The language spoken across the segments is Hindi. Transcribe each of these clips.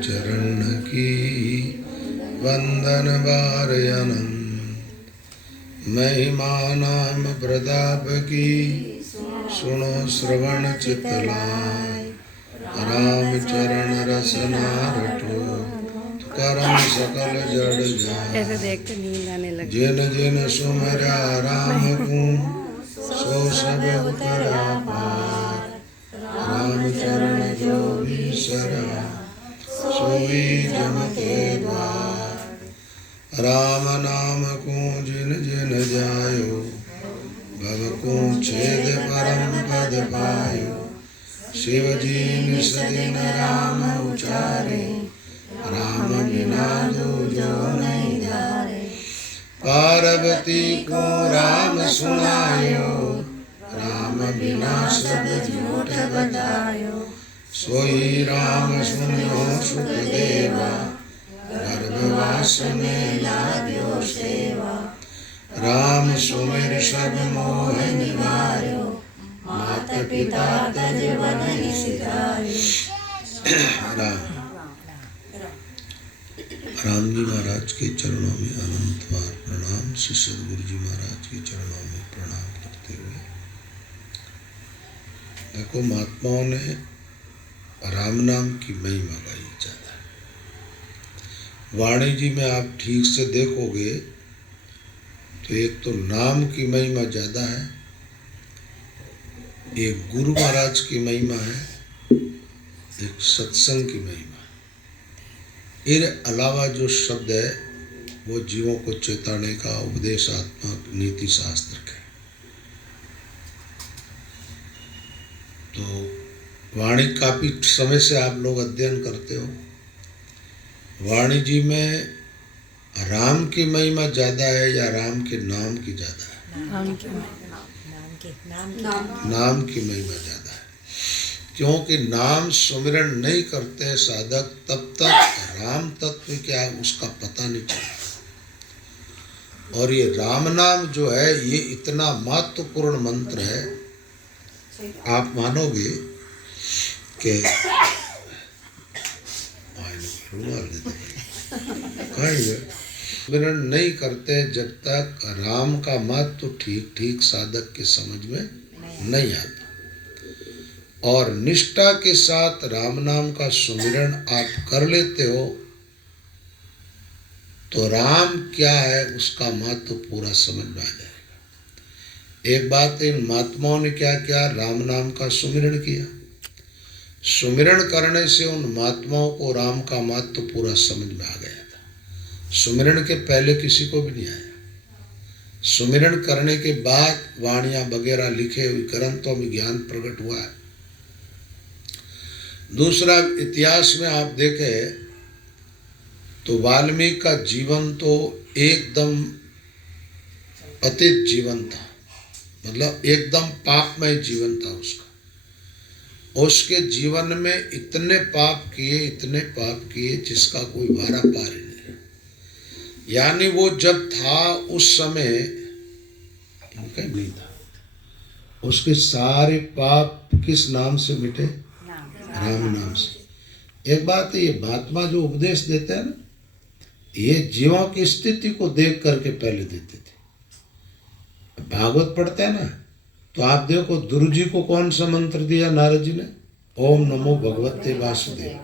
चरण की वंदन वारयनम महिमा नाम प्रताप की सुनो श्रवण चितलाय राम चरण रसना रटो करम सकल जड़ जाय। ऐसे देखते नींद आने लगी। जिन जिन सुमरा राम को सो सब उतरा पार राम चरण जो भी सरा सोई जम के द्वार। राम नाम को जिन जिन जायो भव को छेद परम पद पायो। शिव जी निस दिन राम उचारे राम बिना दूजो नहीं जारे। पार्वती को राम सुनायो राम बिना सब झूठ बतायो। सोई राम सुनो सुख देवा गर्भवास में लाद्यो सेवा। राम सुमिर सब मोह निवार्यो मात पिता तज वन सिधार्यो। राम जी महाराज के चरणों में अनंत बार प्रणाम। श्री सदगुरु जी महाराज के चरणों में प्रणाम करते हुए देखो महात्माओं ने राम नाम की महिमा गाई ज्यादा है। वाणी जी में आप ठीक से देखोगे तो एक तो नाम की महिमा ज्यादा है, एक गुरु महाराज की महिमा है, एक सत्संग की महिमा। इन अलावा जो शब्द है वो जीवों को चेताने का उपदेशात्मक नीति शास्त्र के। तो वाणी काफी समय से आप लोग अध्ययन करते हो। वाणी जी में राम की महिमा ज्यादा है या राम के नाम की ज्यादा है? नाम की महिमा ज्यादा है, क्योंकि नाम सुमिरन नहीं करते साधक तब तक राम तत्व क्या है उसका पता नहीं चलता। और ये राम नाम जो है ये इतना महत्वपूर्ण मंत्र है, आप मानोगे कि स्मरण नहीं करते जब तक राम का महत्व ठीक ठीक साधक के समझ में नहीं आता। और निष्ठा के साथ राम नाम का सुमिरन आप कर लेते हो तो राम क्या है उसका महत्व पूरा समझ में आ जाएगा। एक बात इन महात्माओं ने क्या किया, राम नाम का सुमिरन किया। सुमिरन करने से उन महात्माओं को राम का महत्व पूरा समझ में आ गया था। सुमिरन के पहले किसी को भी नहीं आया। सुमिरन करने के बाद वाणियां वगैरह लिखे हुए ग्रंथों में ज्ञान प्रकट हुआ है। दूसरा, इतिहास में आप देखें तो वाल्मीकि का जीवन तो एकदम पतित जीवन था, मतलब एकदम पापमय जीवन था उसका। उसके जीवन में इतने पाप किए जिसका कोई वारा पार ही नहीं। यानी वो जब था उस समय इनका नहीं था। उसके सारे पाप किस नाम से मिटे? राम नाम से। एक बात है, ये महात्मा जो उपदेश देते हैं ना, ये जीवों की स्थिति को देख करके पहले देते थे। भागवत पढ़ते हैं ना, तो आप देखो गुरु जी को कौन सा मंत्र दिया नारद जी ने? ओम नमो भगवते वासुदेव।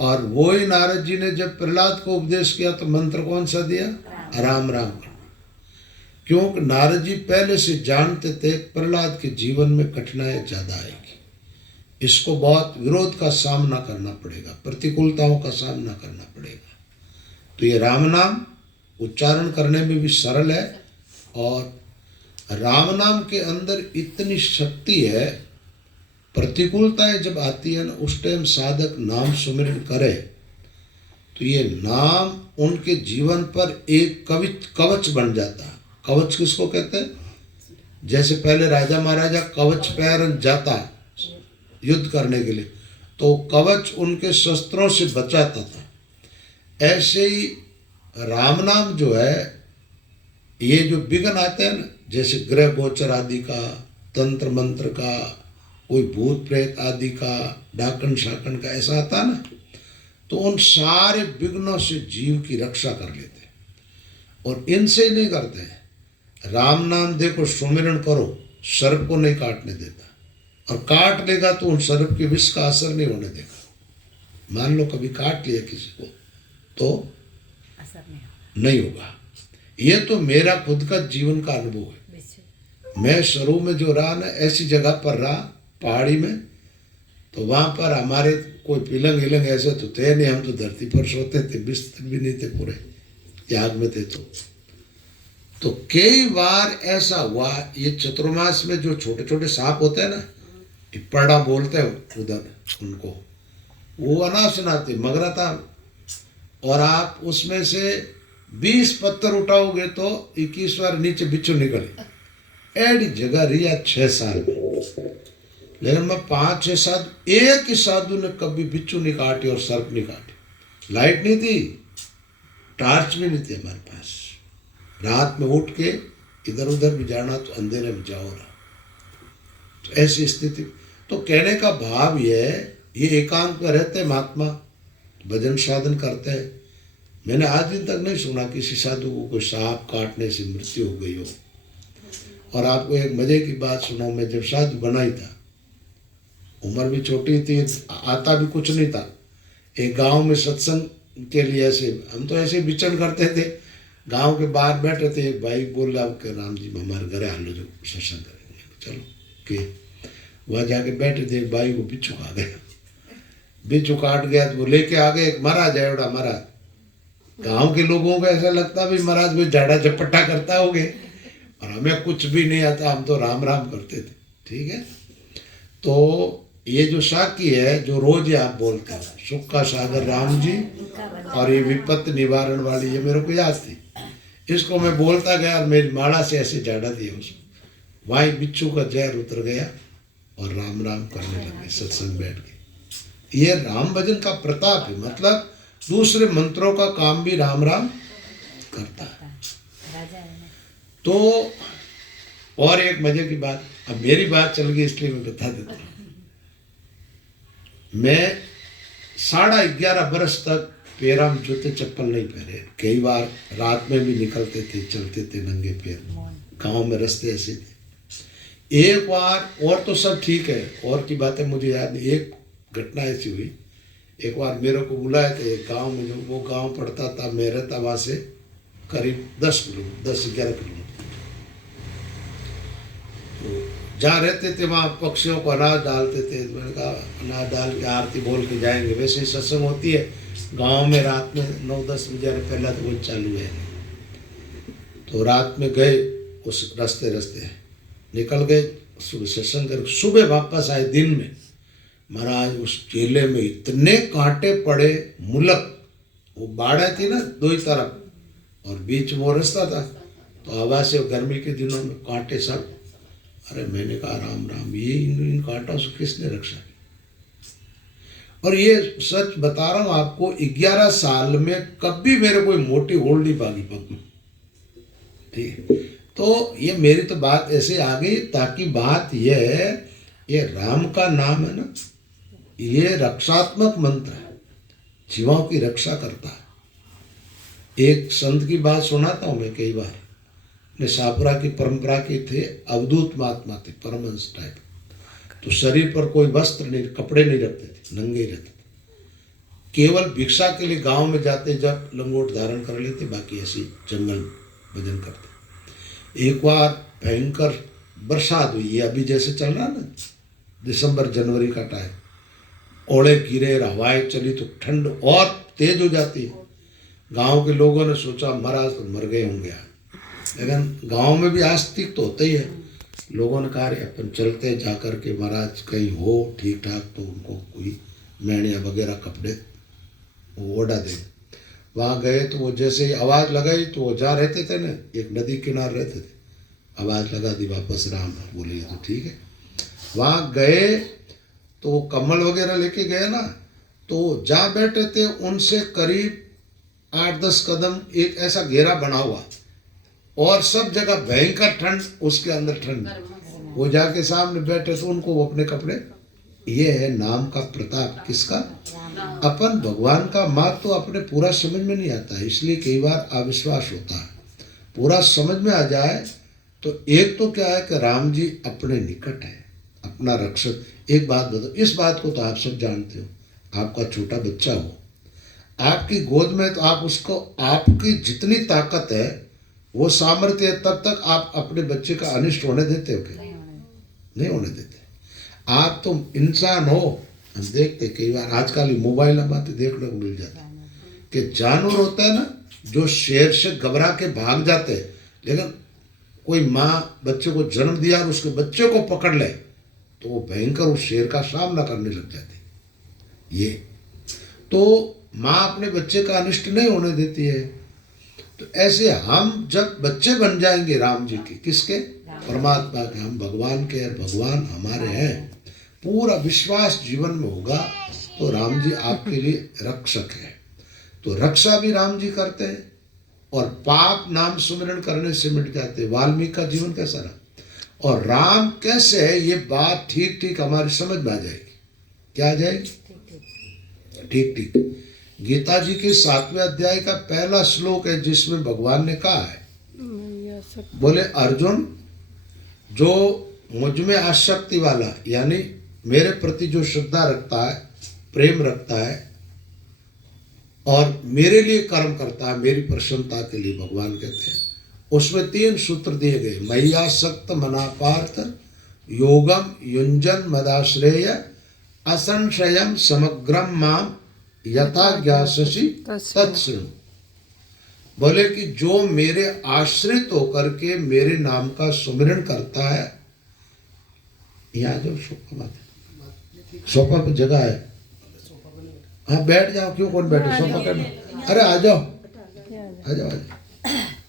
और वो ही नारद जी ने जब प्रहलाद को उपदेश किया तो मंत्र कौन सा दिया? राम राम करना। क्योंकि नारद जी पहले से जानते थे प्रहलाद के जीवन में कठिनाई ज्यादा आएगी, इसको बहुत विरोध का सामना करना पड़ेगा, प्रतिकूलताओं का सामना करना पड़ेगा। तो ये राम नाम उच्चारण करने में भी सरल है और राम नाम के अंदर इतनी शक्ति है। प्रतिकूलताएं जब आती है ना, उस टाइम साधक नाम सुमिरन करे तो ये नाम उनके जीवन पर एक कवच बन जाता है। कवच किसको कहते हैं? जैसे पहले राजा महाराजा कवच पहन जाता युद्ध करने के लिए, तो कवच उनके शस्त्रों से बचाता था। ऐसे ही राम नाम जो है, ये जो विघ्न आते हैं ना, जैसे ग्रह गोचर आदि का, तंत्र मंत्र का, कोई भूत प्रेत आदि का, डाकन शाकन का, ऐसा आता ना, तो उन सारे विघ्नों से जीव की रक्षा कर लेते हैं। और इनसे ही नहीं करते हैं। राम नाम देखो, सुमिरन करो, सर्प को नहीं काटने देता, और काट लेगा तो उन सर्प के विष का असर नहीं होने देगा। मान लो कभी काट लिया किसी को तो असर नहीं होगा। ये तो मेरा खुद का जीवन का अनुभव है। मैं शुरू में जो रहा ना, ऐसी जगह पर रहा पहाड़ी में, तो वहाँ पर हमारे कोई पिलंग हिलंग ऐसे तो थे नहीं, हम तो धरती पर सोते थे, बिस्तर भी नहीं थे, पूरे याग में थे। तो कई बार ऐसा हुआ, ये चतुर्मास में जो छोटे छोटे सांप होते हैं ना, पड़ा बोलते हैं उधर उनको, वो अनाशनाते मगरा था, और आप उसमें से 20 पत्थर उठाओगे तो 21 बार नीचे बिच्छू निकले। एडी जगह रिया 6 साल में, लेकिन मैं 5-6 साधु, एक ही साधु ने कभी बिच्छू नहीं काटी और सर्प नहीं काटी। लाइट नहीं थी, टार्च भी नहीं थी हमारे पास। रात में उठ के इधर उधर भी जाना तो अंधेरे में जाओ रहा। तो ऐसी स्थिति। तो कहने का भाव ये एकांत में रहते महात्मा, भजन साधन करते हैं। मैंने आज दिन तक नहीं सुना किसी साधु को कोई सांप काटने से मृत्यु हो गई हो। और आपको एक मजे की बात सुनाऊं, मैं जब साधु बना ही था, उम्र भी छोटी थी, आता भी कुछ नहीं था। एक गांव में सत्संग के लिए ऐसे हम तो ऐसे विचरण करते थे, गांव के बाहर बैठे थे, एक भाई बोल रहा कि राम जी हमारे घर हालो जो सत्संग करेंगे, चलो के वहाँ जाके बैठे थे। एक भाई को बिच्छू खा गया, बिच्छू काट गया तो वो लेके आ गए। एक महाराज है, बड़ा महाराज। गांव के लोगों को ऐसा लगता भी महाराज कोई झाड़ा झपट्टा करता होगे, और हमें कुछ भी नहीं आता, हम तो राम राम करते थे। ठीक है। तो ये जो साकी है जो रोज आप बोलते हैं, सुख का सागर राम जी और ये विपत्ति निवारण वाली, ये मेरे को याद थी। इसको मैं बोलता गया और मेरी माला से ऐसे झाड़ा दिया उसको, वहीं बिच्छू का जहर उतर गया और राम राम करने लगे सत्संग बैठ के। ये राम भजन का प्रताप है, मतलब दूसरे मंत्रों का काम भी राम राम करता है। तो और एक मजे की बात, अब मेरी बात चल गई इसलिए मैं बता देता हूँ। मैं 11.5 बरस तक पैरों में जूते चप्पल नहीं पहने। कई बार रात में भी निकलते थे, चलते थे नंगे पैर, गांव में रास्ते ऐसे थे। एक बार, और तो सब ठीक है, और की बातें मुझे याद, एक घटना ऐसी हुई। एक बार मेरे को बुलाए थे गांव में, जो वो गांव पड़ता था, मैं रहता वहाँ से करीब 10-11 किलोमीटर। तो जहाँ रहते थे वहाँ पक्षियों को अनाज डालते थे। तो मैंने कहा अनाज डाल के आरती बोल के जाएंगे। वैसे ही सत्संग होती है गांव में, रात में 9-10 बजे पहला तो वो चालू है। तो रात में गए, उस रास्ते निकल गए, सुबह सत्संग कर, सुबह वापस आए दिन में। महाराज उस चेले में इतने कांटे पड़े, मुलक, वो बाड़ा थी ना 2 ही तरफ, और बीच में वो रास्ता था, तो हवा से गर्मी के दिनों में कांटे सब। अरे मैंने कहा राम राम, ये इन कांटों से किसने रक्षा की। और ये सच बता रहा हूँ आपको, 11 साल में कभी मेरे कोई मोटी होल नहीं पागी पग में। ठीक है। तो ये मेरी तो बात ऐसे आ गई, ताकि बात ये राम का नाम है ना, ये रक्षात्मक मंत्र है, जीवों की रक्षा करता है। एक संत की बात सुनाता हूँ मैं कई बार, निशापुरा की परंपरा के थे, अवधूत महात्मा थे, परमहंस टाइप। तो शरीर पर कोई वस्त्र नहीं, कपड़े नहीं रखते थे, नंगे ही रहते थे। केवल भिक्षा के लिए गांव में जाते जब लंगोट धारण कर लेते, बाकी ऐसे जंगल भजन करते। एक बार भयंकर बरसात हुई, ये अभी जैसे चल रहा ना, दिसंबर जनवरी का टाइम, ओले गिरे, हवाएं चली तो ठंड और तेज हो जाती है। गांव के लोगों ने सोचा महाराज तो मर गए होंगे, लेकिन गांव में भी आस्तिक तो होता ही है। लोगों ने कहा अपन चलते जा कर के महाराज कहीं हो ठीक ठाक तो उनको कोई मैणिया वगैरह कपड़े वो ओढ़ा दे। वहाँ गए तो वो जैसे ही आवाज़ लगाई तो वो जा रहते थे ना, एक नदी किनारे रहते थे, आवाज़ लगा दी वापस राम बोले तो ठीक है। वहाँ गए तो वो कम्बल वगैरह लेके गए ना, तो जहाँ बैठे थे उनसे करीब 8-10 कदम एक ऐसा घेरा बना हुआ, और सब जगह भयंकर ठंड, उसके अंदर ठंड। वो जाके सामने बैठे तो उनको वो अपने कपड़े ये है नाम का प्रताप। किसका? अपन भगवान का मार्ग तो अपने पूरा समझ में नहीं आता, इसलिए कई बार अविश्वास होता है। पूरा समझ में आ जाए तो एक तो क्या है कि राम जी अपने निकट है, अपना रक्षक। एक बात बताओ, इस बात को तो आप सब जानते हो, आपका छोटा बच्चा हो आपकी गोद में, तो आप उसको, आपकी जितनी ताकत है वो सामर्थ्य है, तब तक आप अपने बच्चे का अनिष्ट होने देते हो क्या? नहीं होने देते। आप तो इंसान हो। हम देखते कई बार आजकल मोबाइल में आते देखने को मिल जाता है कि जानवर होता है ना, जो शेर से घबरा के भाग जाते हैं, लेकिन कोई माँ बच्चे को जन्म दिया और उसके बच्चे को पकड़ ले तो वो भयंकर उस शेर का सामना करने लग जाती। ये तो माँ अपने बच्चे का अनिष्ट नहीं होने देती है। तो ऐसे हम जब बच्चे बन जाएंगे राम जी के, किसके? परमात्मा के। हम भगवान के हैं, भगवान हमारे हैं, पूरा विश्वास जीवन में होगा तो राम जी आपके लिए रक्षक है। तो रक्षा भी राम जी करते हैं और पाप नाम सुमिरन करने से मिट जाते। वाल्मीकि का जीवन कैसा रहा और राम कैसे है, ये बात ठीक ठीक हमारी समझ में आ जाएगी। क्या आ जाएगी? ठीक ठीक। गीता जी के 7वें अध्याय का पहला श्लोक है जिसमें भगवान ने कहा है, बोले अर्जुन, जो मुझ में आसक्ति वाला यानी मेरे प्रति जो श्रद्धा रखता है, प्रेम रखता है और मेरे लिए कर्म करता है, मेरी प्रसन्नता के लिए, भगवान कहते हैं, उसमें 3 सूत्र दिए गए। मय्यासक्त मनापार्थ योगम युंजन मदाश्रेय असंशयम समग्रम माम यथा ज्ञास्यसि तत्शृणु। बोले कि जो मेरे आश्रित होकर के मेरे नाम का सुमिरन करता है, यहाँ जो सोफा पर जगह है, हाँ बैठ जाओ, क्यों कौन बैठे, सोफा करना, अरे आ जाओ आ जाओ आ जाओ,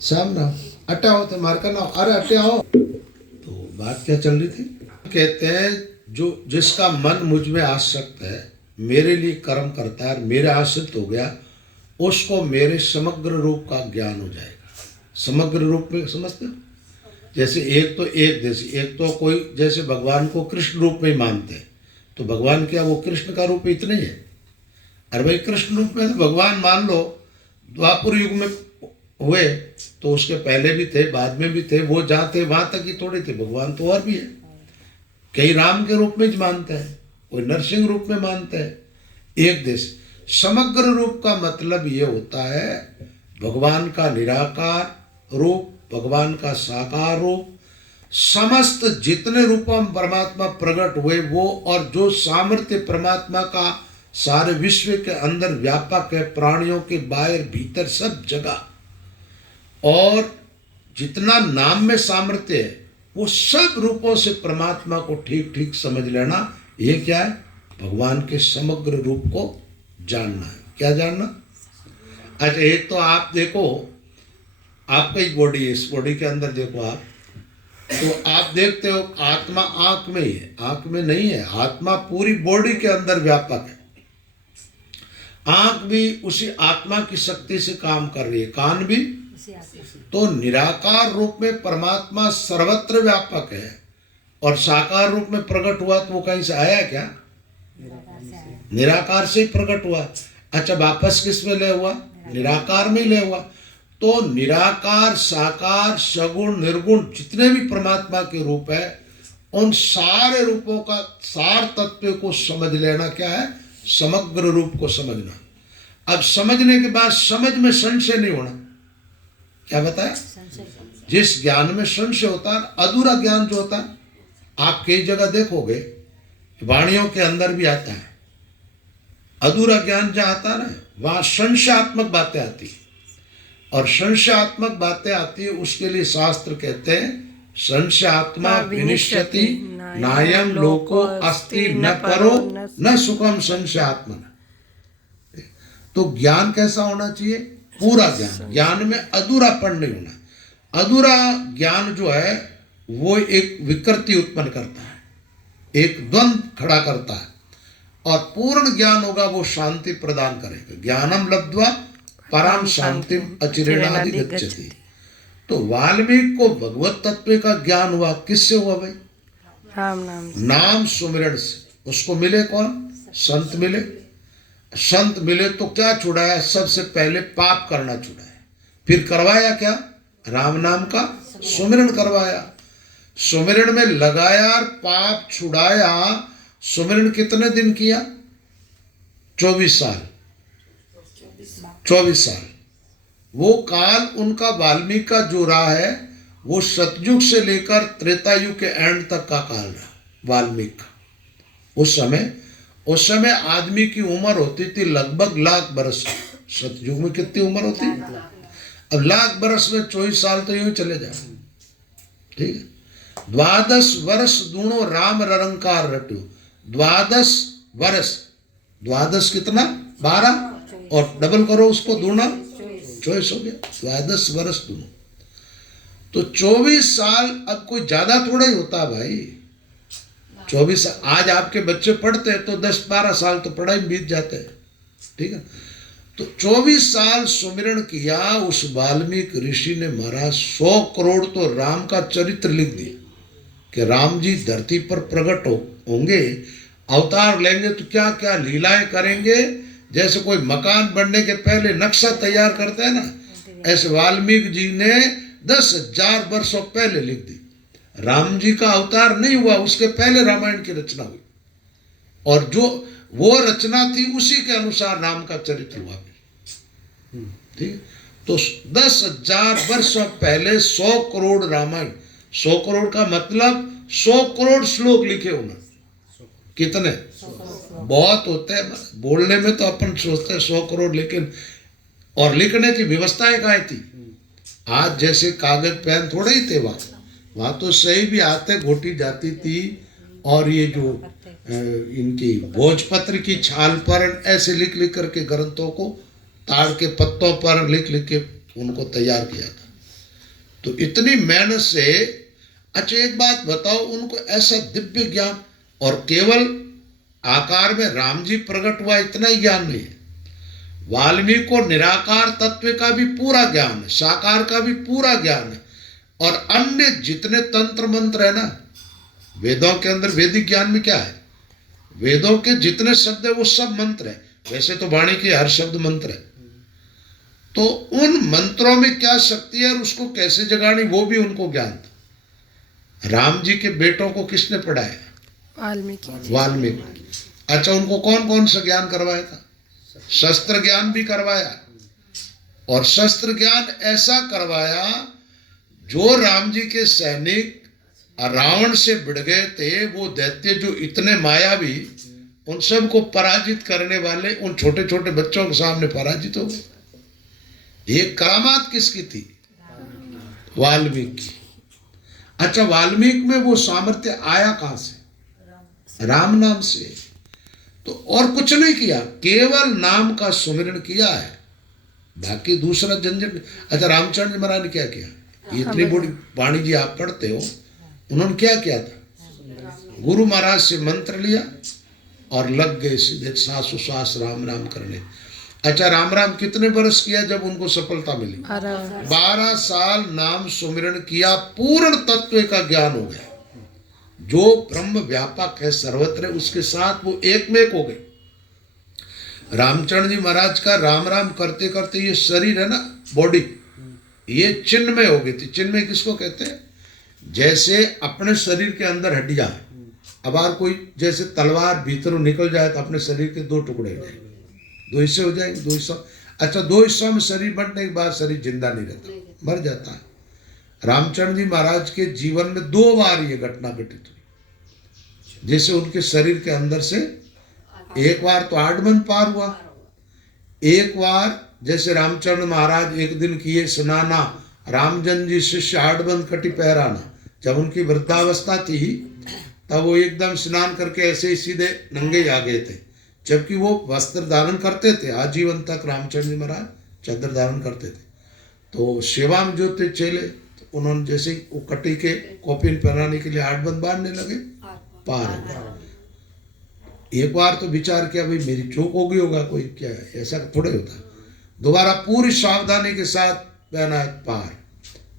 शाम ना अट्टा हो तो मार करना, अरे अट्टे आओ। तो बात क्या चल रही थी? कहते हैं जो जिसका मन मुझ में आसक्त है, मेरे लिए कर्म करता है, मेरे आश्रित हो गया, उसको मेरे समग्र रूप का ज्ञान हो जाएगा। समग्र रूप में समझते हो? जैसे एक तो एक जैसे, एक तो कोई जैसे भगवान को कृष्ण रूप में मानते हैं, तो भगवान क्या वो कृष्ण का रूप इतना ही है? अरे भाई कृष्ण रूप में तो भगवान मान लो द्वापर युग में हुए तो उसके पहले भी थे, बाद में भी थे, वो जहाँ थे वहाँ तक ही थोड़े थे, भगवान तो और भी है। कई राम के रूप में मानते हैं, कोई नरसिंह रूप में मानते हैं। एक देश समग्र रूप का मतलब ये होता है भगवान का निराकार रूप, भगवान का साकार रूप, समस्त जितने रूपों में परमात्मा प्रकट हुए वो, और जो सामर्थ्य परमात्मा का सारे विश्व के अंदर व्यापक है, प्राणियों के बाहर भीतर सब जगह, और जितना नाम में सामर्थ्य है वो सब रूपों से परमात्मा को ठीक ठीक समझ लेना, ये क्या है? भगवान के समग्र रूप को जानना है। क्या जानना? अच्छा एक तो आप देखो, आपका ही बॉडी है, इस बॉडी के अंदर देखो आप, तो आप देखते हो आत्मा आंख में ही है, आंख में नहीं है। आत्मा पूरी बॉडी के अंदर व्यापक है। आंख भी उसी आत्मा की शक्ति से काम कर रही है, कान भी। तो निराकार रूप में परमात्मा सर्वत्र व्यापक है और साकार रूप में प्रकट हुआ, तो वो कहीं से आया क्या? निराकार से ही प्रकट हुआ। अच्छा वापस किस में ले हुआ? निराकार में ले हुआ। तो निराकार, साकार, सगुण, निर्गुण जितने भी परमात्मा के रूप है, उन सारे रूपों का सार तत्व को समझ लेना क्या है? समग्र रूप को समझना। अब समझने के बाद समझ में संशय नहीं होना। क्या बताया? जिस ज्ञान में संशय होता है, अधूरा ज्ञान जो होता है, आप कई जगह देखोगे वाणियों के अंदर भी आता है। अधूरा ज्ञान जहाँ आता है ना, वहाँ संशयात्मक बातें आती है, और संशयात्मक बातें आती है उसके लिए शास्त्र कहते हैं संशयात्मा विनिश्यति नायम लोको अस्ति न परो न सुखम संशयात्मन। तो ज्ञान कैसा होना चाहिए? पूरा ज्ञान। ज्ञान में अधूरापन नहीं होना। अधूरा ज्ञान जो है वो एक विकृति उत्पन्न करता है, एक द्वंद्व खड़ा करता है, और पूर्ण ज्ञान होगा वो शांति प्रदान करेगा। ज्ञानम लब्ध्वा परम शांतिम अचिरेणादि गच्छति। तो वाल्मीकि को भगवत तत्व का ज्ञान हुआ, किससे हुआ भाई? राम नाम से। नाम सुमिरन से। उसको मिले कौन? संत मिले। संत मिले तो क्या छुड़ाया? सबसे पहले पाप करना छुड़ाया, फिर करवाया क्या? राम नाम का सुमिरन करवाया, सुमिरन में लगाया और पाप छुड़ाया। सुमिरन कितने दिन किया? 24 साल। 24 साल वो काल उनका वाल्मीकि का जो रहा है वो सतयुग से लेकर त्रेता युग के एंड तक का काल रहा वाल्मीकि का। उस समय आदमी की उम्र होती थी लगभग 1,00,000 बरस। सतयुग में कितनी उम्र होती है? अब 1,00,000 बरस में 24 साल तो यूं ही चले जाए। ठीक है। 12 वर्ष दूणो राम ररंकार रट्यो। 12 वर्ष, 12 कितना? 12 और डबल करो उसको, दूना 24 हो गया। 12 वर्ष दूनो तो 24 साल। अब कोई ज्यादा थोड़ा ही होता भाई। 24 आज आपके बच्चे पढ़ते हैं तो 10-12 साल तो पढ़ाई बीत जाते हैं। ठीक है। तो 24 साल सुमिरन किया उस वाल्मीकि ऋषि ने। महाराज 100 करोड़ तो राम का चरित्र लिख दिया कि राम जी धरती पर प्रकट होंगे, अवतार लेंगे तो क्या क्या लीलाएं करेंगे। जैसे कोई मकान बनने के पहले नक्शा तैयार करता है ना, ऐसे वाल्मीकि जी ने 10,000 वर्षों पहले लिख दी। राम जी का अवतार नहीं हुआ, उसके पहले रामायण की रचना हुई और जो वो रचना थी उसी के अनुसार राम का चरित्र हुआ। ठीक। तो 10,000 वर्ष पहले 100 करोड़ रामायण। 100 करोड़ का मतलब 100 करोड़ श्लोक लिखे उन्होंने। कितने? बहुत होते हैं। बोलने में तो अपन सोचते हैं 100 करोड़, लेकिन और लिखने की व्यवस्थाएं कहाँ थी? आज जैसे कागज पेन थोड़े ही थे वहाँ तो सही भी आते घोटी जाती थी। और ये जो इनकी भोजपत्र की छाल पर ऐसे लिख लिख करके ग्रंथों को ताड़ के पत्तों पर लिख लिख के उनको तैयार किया था। तो इतनी मेहनत से। अच्छा एक बात बताओ, उनको ऐसा दिव्य ज्ञान, और केवल आकार में राम जी प्रकट हुआ इतना ही ज्ञान नहीं है। वाल्मीकि को निराकार तत्व का भी पूरा ज्ञान है, साकार का भी पूरा ज्ञान है। और अन्य जितने तंत्र मंत्र है ना, वेदों के अंदर वैदिक ज्ञान में क्या है? वेदों के जितने शब्द है वो सब मंत्र है। वैसे तो वाणी के हर शब्द मंत्र है। तो उन मंत्रों में क्या शक्ति है और उसको कैसे जगानी वो भी उनको ज्ञान था। राम जी के बेटों को किसने पढ़ाया? वाल्मीकि। अच्छा उनको कौन कौन सा ज्ञान करवाया था? शस्त्र ज्ञान भी करवाया। और शस्त्र ज्ञान ऐसा करवाया जो राम जी के सैनिक रावण से भिड़ गए थे, वो दैत्य जो इतने मायावी, उन सब को पराजित करने वाले उन छोटे छोटे बच्चों के सामने पराजित हो गए। ये करामात किसकी थी? वाल्मीकि। अच्छा वाल्मीकि में वो सामर्थ्य आया कहां से? राम नाम से। तो और कुछ नहीं किया, केवल नाम का सुमिरन किया है, बाकी दूसरा झंझट। अच्छा रामचंद्र जी महाराज ने क्या किया? इतनी बड़ी वाणी जी आप पढ़ते हो, उन्होंने क्या किया था? गुरु महाराज से मंत्र लिया और लग गए सीधे श्वास राम राम करने। अच्छा राम राम कितने बरस किया जब उनको सफलता मिली? 12 साल नाम सुमिरन किया, पूर्ण तत्व का ज्ञान हो गया। जो ब्रह्म व्यापक है सर्वत्र, उसके साथ वो एक में एक हो गए। रामचंद्र जी महाराज का राम राम करते करते ये शरीर है ना, बॉडी, ये चिन्मय हो गई थी। चिन्मय किसको कहते हैं? जैसे अपने शरीर के अंदर हड्डियां है, अब अगर कोई जैसे तलवार भीतरों निकल जाए तो अपने शरीर के 2 टुकड़े हो जाएंगे, 2 हिस्से हो जाएंगे, 2 हिस्सों। अच्छा 2 हिस्सों में शरीर बनने के बाद शरीर जिंदा नहीं रहता, मर जाता है। रामचंद्र जी महाराज के जीवन में 2 बार ये घटना घटित हुई। जैसे उनके शरीर के अंदर से एक बार तो आडमन पार हुआ, एक बार जैसे रामचंद्र महाराज एक दिन किए स्नाना, रामजन जी शिष्य आडबंद कटी पहराना। जब उनकी वृद्धावस्था थी तब वो एकदम स्नान करके ऐसे ही सीधे नंगे आ गए थे, जबकि वो वस्त्र धारण करते थे आजीवन तक। रामचंद्र जी महाराज चंद्र धारण करते थे। तो सेवा में जो थे चेले, तो उन्होंने जैसे वो कटी के कॉपिन पहनाने के लिए आडबंद बांधने लगे, पार हो गया। एक बार तो विचार किया भाई मेरी चूक हो गई होगा, कोई क्या है, ऐसा थोड़े होता। दोबारा पूरी सावधानी के साथ पहना पार।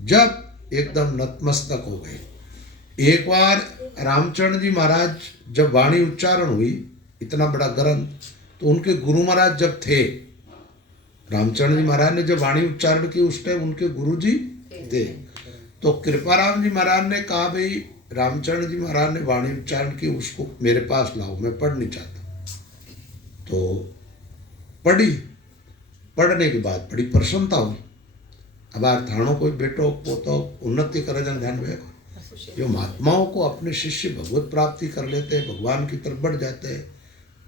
जब एकदम नतमस्तक हो गए, एक बार रामचरण जी महाराज जब वाणी उच्चारण हुई, इतना बड़ा ग्रंथ, तो उनके गुरु महाराज जब थे, रामचरण जी महाराज ने जब वाणी उच्चारण की उस टाइम उनके गुरु जी थे। तो कृपाराम जी महाराज ने कहा भाई रामचरण जी महाराज ने वाणी उच्चारण की, उसको मेरे पास लाओ, मैं पढ़ नहीं चाहता। तो पढ़ी, पढ़ने के बाद बड़ी प्रसन्नता हुई। अब यार थाणो कोई बेटो पोतो उन्नति करे जन ध्यान में, जो महात्माओं को अपने शिष्य भगवत प्राप्ति कर लेते हैं, भगवान की तरफ बढ़ जाते हैं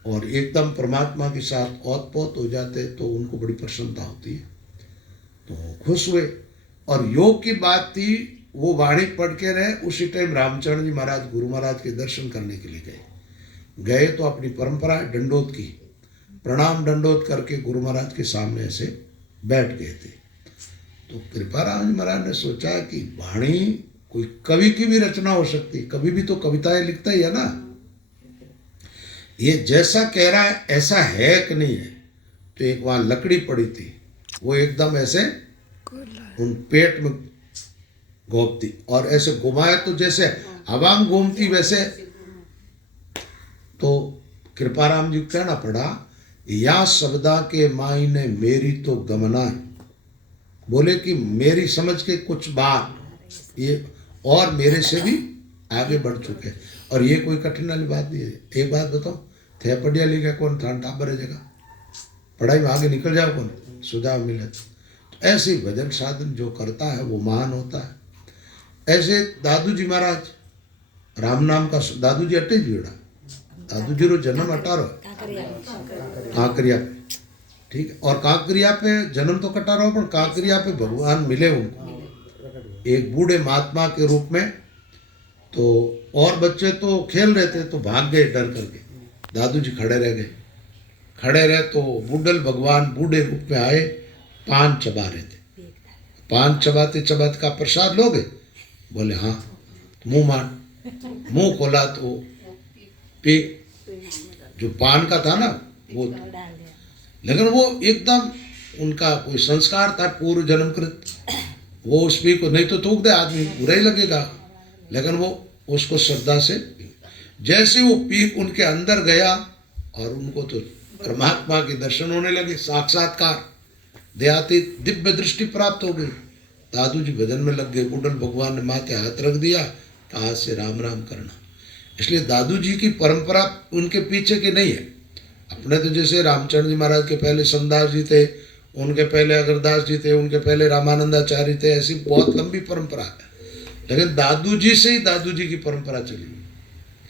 और एकदम परमात्मा के साथ ओतपोत हो जाते हैं, तो उनको बड़ी प्रसन्नता होती है। तो खुश हुए। और योग की बात थी, वो वाणी पढ़ के रहे। उसी टाइम रामचरण जी महाराज गुरु महाराज के दर्शन करने के लिए गए तो अपनी परंपरा दंडोत की, प्रणाम दंडोत करके गुरु महाराज के सामने ऐसे बैठ गए थे। तो कृपाराम जी महाराज ने सोचा कि वाणी कोई कवि की भी रचना हो सकती, कभी भी तो कविताएं लिखता ही है ना, ये जैसा कह रहा है ऐसा है कि नहीं है। तो एक वहां लकड़ी पड़ी थी, वो एकदम ऐसे उन पेट में घोंपती और ऐसे घुमाए तो जैसे हवा में घूमती वैसे। तो कृपाराम जी को कहना पड़ा, या शब्दा के मायने मेरी तो गमना, बोले कि मेरी समझ के कुछ बात ये और मेरे से भी आगे बढ़ चुके हैं, और ये कोई कठिन वाली बात नहीं है। एक बात बताओ, थे पढ़िया लिखा कौन था टाबर जगह, पढ़ाई में आगे निकल जाओ कौन, सुझाव मिले। तो ऐसे भजन साधन जो करता है वो महान होता है। ऐसे दादू जी महाराज, राम नाम का दादू जी अट्टे जीड़ा, दादू जी रो जन्म 18 कांकरिया पे, ठीक है। और कांकरिया पे जन्म तो कटा रहो, पर कांकरिया पे भगवान मिले उनको एक बूढ़े महात्मा के रूप में। तो और बच्चे तो खेल रहे थे तो भाग गए डर करके, दादू जी खड़े रह गए। खड़े रहे तो बुड्ढल भगवान बूढ़े रूप में आए, पान चबा रहे थे। पान चबाते चबाते का प्रसाद लोगे, बोले हाँ। मुंह मार, मुंह खोला तो पी जो पान का था ना वो, लेकिन वो एकदम उनका कोई संस्कार था पूर्व जन्मकृत, वो उस पी को नहीं तो थूक दे आदमी बुरा ही लगेगा, लेकिन वो उसको श्रद्धा से जैसे वो पी उनके अंदर गया और उनको तो परमात्मा के दर्शन होने लगे, साक्षात्कार देहाती दिव्य दृष्टि प्राप्त हो गई। दादू जी भजन में लग गए, बुड्ढल भगवान ने माथे हाथ रख दिया, कहा से राम राम करना। इसलिए दादू जी की परंपरा उनके पीछे की नहीं है। अपने तो जैसे रामचरण जी महाराज के पहले संदास जी थे, उनके पहले अगरदास जी थे, उनके पहले रामानंदाचार्य थे, ऐसी बहुत लंबी परंपरा है। लेकिन दादू जी से ही दादू जी की परंपरा चली।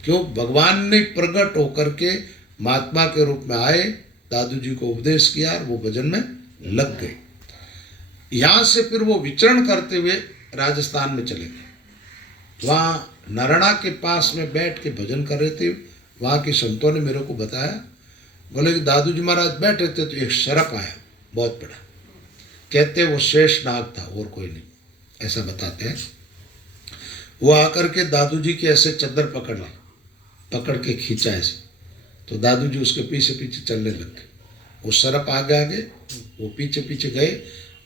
क्यों? भगवान ने प्रकट होकर के महात्मा के रूप में आए, दादू जी को उपदेश किया, वो भजन में लग गए। यहाँ से फिर वो विचरण करते हुए राजस्थान में चले गए। वहाँ नरणा के पास में बैठ के भजन कर रहे थे। वहाँ के संतों ने मेरे को बताया, बोले कि दादू जी महाराज बैठे थे तो एक सर्प आया बहुत बड़ा, कहते वो शेष नाग था और कोई नहीं, ऐसा बताते हैं। वो आकर के दादू जी की ऐसे चद्दर पकड़ ली, पकड़ के खींचा ऐसे, तो दादू जी उसके पीछे पीछे चलने लग गए। वो सर्प आगे आगे, वो पीछे पीछे गए,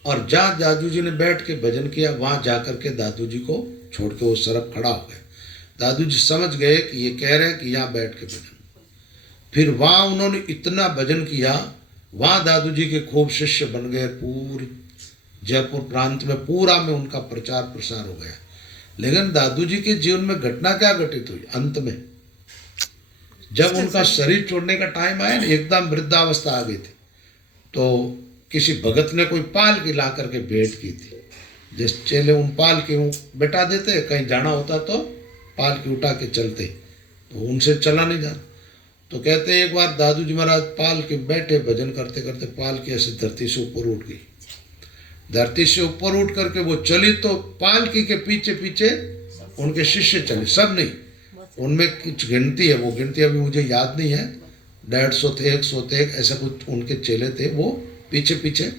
और जहाँ दादू जी ने बैठ के भजन किया वहाँ जा कर के दादू जी को छोड़ के वो सर्प खड़ा हो गए। दादू जी समझ गए कि ये कह रहे हैं कि यहाँ बैठ के भजन। फिर वहाँ उन्होंने इतना भजन किया, वहाँ दादू जी के खूब शिष्य बन गए। पूरे जयपुर प्रांत में पूरा में उनका प्रचार प्रसार हो गया। लेकिन दादू जी के जीवन में घटना क्या घटित हुई? अंत में जब उनका शरीर छोड़ने का टाइम आया ना, एकदम वृद्धावस्था आ गई थी, तो किसी भगत ने कोई पाल की ला करके भेंट की थी। जिस चेले उन पाल के बैठा देते, कहीं जाना होता तो पाल की उठा के चलते, तो उनसे चला नहीं जाता। तो कहते एक बार दादू जी महाराज पाल के बैठे भजन करते करते पाल की ऐसे धरती से ऊपर उठ गई। धरती से ऊपर उठ करके वो चली तो पालकी के पीछे पीछे उनके शिष्य चले, सब नहीं, उनमें कुछ गिनती है, वो गिनती अभी मुझे याद नहीं है, 150 थे, 100 थे, ऐसा कुछ उनके चेले थे। वो पीछे पीछे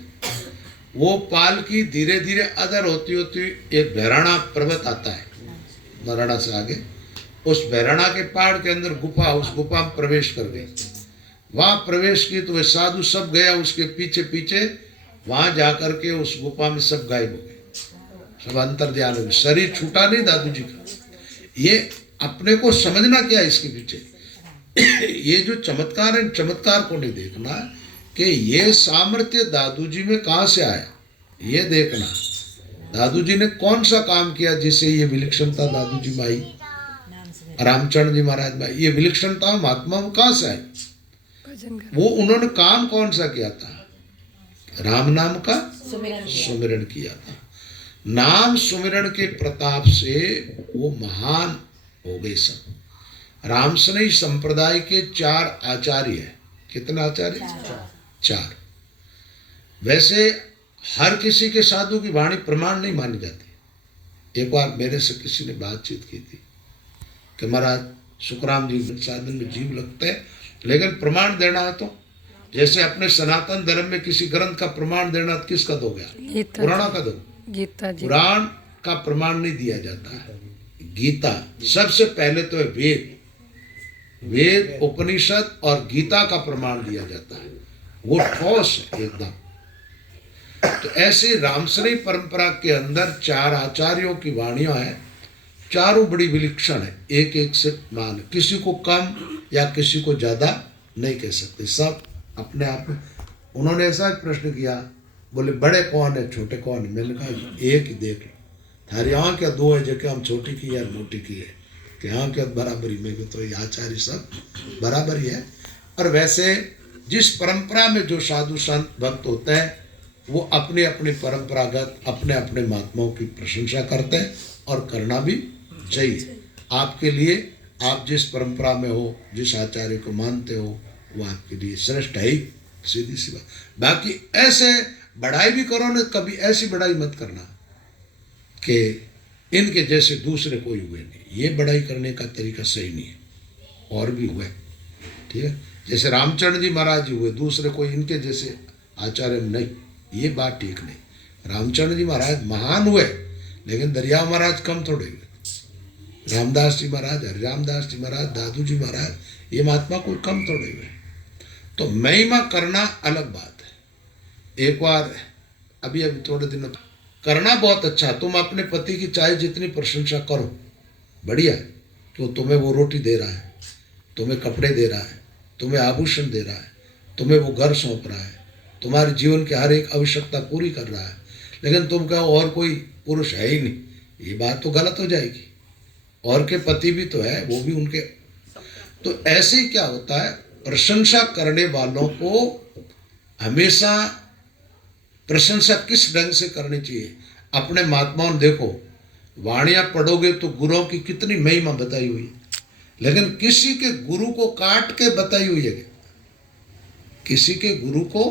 वो पालकी धीरे धीरे अदर होती होती एक भैराणा पर्वत आता है, नराणा से आगे, उस भैराणा के पहाड़ के अंदर गुफा, उस गुफा में प्रवेश कर गई। वहाँ प्रवेश की तो वे साधु सब गया उसके पीछे पीछे, वहाँ जाकर के उस गुफा में सब गायब हो गए, सब अंतर ध्यान हो गए। शरीर छूटा नहीं दादू जी का, ये अपने को समझना क्या है इसके पीछे। ये जो चमत्कार है, चमत्कार को नहीं देखना कि ये सामर्थ्य दादू जी में कहाँ से आया, ये देखना दादू जी ने कौन सा काम किया जिससे ये विलक्षणता दादू जी में आई, रामचरण जी महाराज में। ये विलक्षणता महात्मा में कहाँ से आई, वो उन्होंने काम कौन सा किया था, राम नाम का सुमिरन किया था। नाम सुमिरन के प्रताप से वो महान हो गए सब। रामसनई संप्रदाय के 4 आचार्य है। कितने आचार्य? 4। वैसे हर किसी के साधु की वाणी प्रमाण नहीं मानी जाती। एक बार मेरे से किसी ने बातचीत की थी कि महाराज सुखराम जी साधन में जीव लगते हैं, लेकिन प्रमाण देना है तो जैसे अपने सनातन धर्म में किसी ग्रंथ का प्रमाण देना, किसका दोगे? पुराणों का दो। गीता जी। पुराण का प्रमाण नहीं दिया जाता है। गीता सबसे पहले तो है वेद, वेद उपनिषद और गीता का प्रमाण दिया जाता है, वो ठोस है एकदम। तो ऐसे रामसरी परंपरा के अंदर 4 आचार्यों की वाणियां हैं, चारों बड़ी विलक्षण है, एक एक से मान, किसी को कम या किसी को ज्यादा नहीं कह सकते, सब अपने आप में। उन्होंने ऐसा प्रश्न किया, बोले बड़े कौन है छोटे कौन है? मैंने कहा एक ही देख लो, थारी आँख क्या 2 है, जो हम छोटी की या मोटी की है, कि हाँ क्या बराबरी में, तो ये आचार्य सब बराबर ही है। और वैसे जिस परंपरा में जो साधु संत भक्त होते हैं वो अपने अपने परंपरागत अपने अपने महात्माओं की प्रशंसा करते हैं, और करना भी चाहिए। आपके लिए, आप जिस परंपरा में हो, जिस आचार्य को मानते हो, वो आपके लिए श्रेष्ठ है ही, सीधी सी बात। बाकी ऐसे बढ़ाई भी करो ना, कभी ऐसी बढ़ाई मत करना कि इनके जैसे दूसरे कोई हुए नहीं, ये बढ़ाई करने का तरीका सही नहीं है। और भी हुए, ठीक है, जैसे रामचरण जी महाराज जी हुए, दूसरे कोई इनके जैसे आचार्य नहीं, ये बात ठीक नहीं। रामचरण जी महाराज महान हुए, लेकिन दरिया महाराज कम थोड़े हुए। रामदास जी महाराज, हरिरामदास जी महाराज, दादू जी महाराज, ये महात्मा कोई कम थोड़े हुए। तो महिमा करना अलग बात है। एक बार अभी थोड़े दिन करना बहुत अच्छा, तुम अपने पति की चाहे जितनी प्रशंसा करो, बढ़िया, क्यों तुम्हें वो रोटी दे रहा है, तुम्हें कपड़े दे रहा है, तुम्हें आभूषण दे रहा है, तुम्हें वो घर सौंप रहा है, तुम्हारे जीवन की हर एक आवश्यकता पूरी कर रहा है, लेकिन तुम कहो और कोई पुरुष है ही नहीं, ये बात तो गलत हो जाएगी। और के पति भी तो है, वो भी उनके। तो ऐसे ही क्या होता है, प्रशंसा करने वालों को हमेशा प्रशंसा किस ढंग से करनी चाहिए। अपने महात्माओं देखो, वाणियां पढ़ोगे तो गुरुओं की कितनी महिमा बताई हुई है, लेकिन किसी के गुरु को काट के बताई हुई है, किसी के गुरु को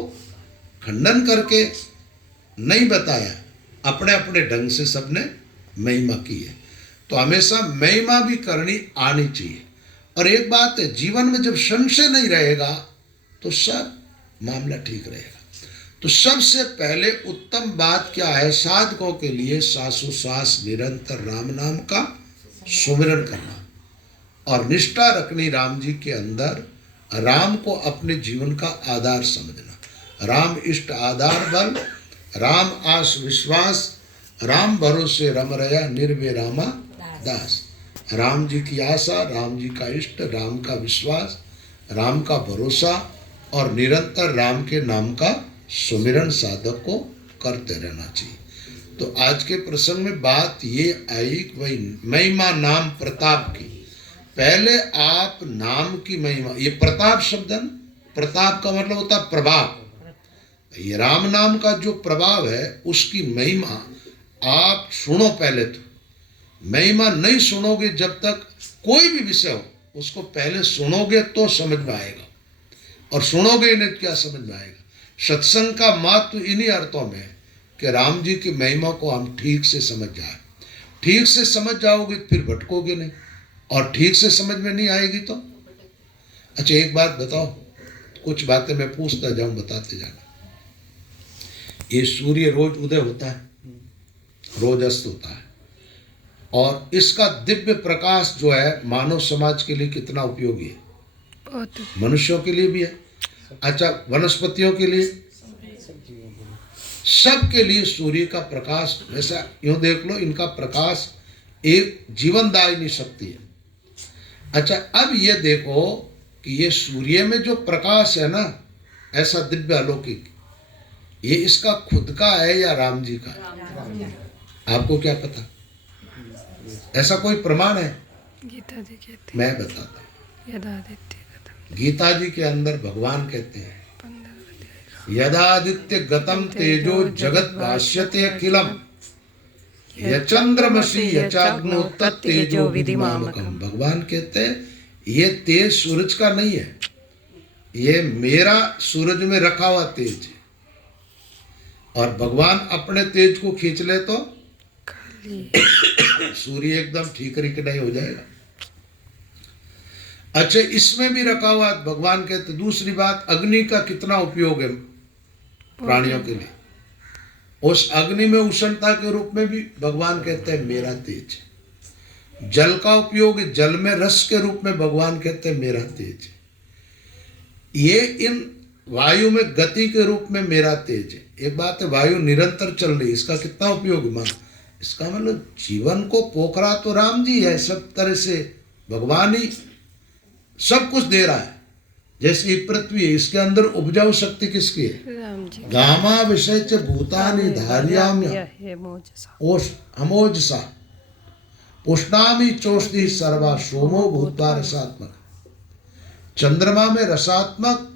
खंडन करके नहीं बताया, अपने अपने ढंग से सबने महिमा की है। तो हमेशा महिमा भी करनी आनी चाहिए। और एक बात है, जीवन में जब संशय नहीं रहेगा तो सब मामला ठीक रहेगा। तो सबसे पहले उत्तम बात क्या है, साधकों के लिए श्वासोश्वास निरंतर राम नाम का सुमिरन करना और निष्ठा रखनी राम जी के अंदर, राम को अपने जीवन का आधार समझना। राम इष्ट आधार बल, राम आस विश्वास, राम भरोसे रम रया निर्भय रामा दास। राम जी की आशा, राम जी का इष्ट, राम का विश्वास, राम का भरोसा और निरंतर राम के नाम का सुमिरन साधक को करते रहना चाहिए। तो आज के प्रसंग में बात ये आई कि भाई महिमा नाम प्रताप की। पहले आप नाम की महिमा, ये प्रताप शब्द है, प्रताप का मतलब होता है प्रभाव। ये राम नाम का जो प्रभाव है उसकी महिमा आप सुनो। पहले तो महिमा नहीं सुनोगे, जब तक कोई भी विषय हो उसको पहले सुनोगे तो समझ में आएगा, और सुनोगे नहीं क्या समझ में आएगा। सत्संग का महत्व इन्हीं अर्थों में कि राम जी की महिमा को हम ठीक से समझ जाए। ठीक से समझ जाओगे फिर भटकोगे नहीं, और ठीक से समझ में नहीं आएगी तो। अच्छा एक बात बताओ, कुछ बातें मैं पूछता जाऊं, बताते जाना। ये सूर्य रोज उदय होता है, रोज अस्त होता है, और इसका दिव्य प्रकाश जो है मानव समाज के लिए कितना उपयोगी है। मनुष्यों के लिए भी है, अच्छा वनस्पतियों के लिए, सबके लिए सूर्य का प्रकाश। वैसा यूं देख लो, इनका प्रकाश एक जीवनदायिनी शक्ति है। अच्छा, अब ये देखो कि ये सूर्य में जो प्रकाश है ना, ऐसा दिव्य अलौकिक, ये इसका खुद का है या राम जी का है? आपको क्या पता? ऐसा कोई प्रमाण है? गीता जी कहते मैं बताता हूँ। यदादित्य गतम गीता जी के अंदर भगवान कहते हैं, 15 यदादित्य गतम तेजो जगत भाष्यते अखिलम यचंद्रमसी यचाग्नो तत्तेजो विधिमामकम। भगवान कहते हैं ये तेज सूरज का नहीं है, ये मेरा सूरज में रखा हुआ तेज है। और भगवान अपने तेज को खींच ले तो सूर्य एकदम ठीक नहीं हो जाएगा। अच्छा, इसमें भी रखा हुआ भगवान कहते। दूसरी बात, अग्नि का कितना उपयोग है प्राणियों के लिए, उस अग्नि में उष्णता के रूप में भी भगवान कहते हैं मेरा तेज है। जल का उपयोग, जल में रस के रूप में भगवान कहते हैं मेरा तेज है। ये इन वायु में गति के रूप में मेरा तेज है। एक बात है, वायु निरंतर चल रही है, इसका कितना उपयोग मान, इसका मतलब जीवन को पोखरा तो राम जी है, सब तरह से भगवान ही सब कुछ दे रहा है। जैसे ये पृथ्वी है, इसके अंदर उपजाऊ शक्ति किसकी है? राम जी। गामा विषय च भूतानि धार्याम्य ओष अमोजसा पुष्णामि चोष्टि सर्वा सोमो भूत्वा रसात्मक। चंद्रमा में रसात्मक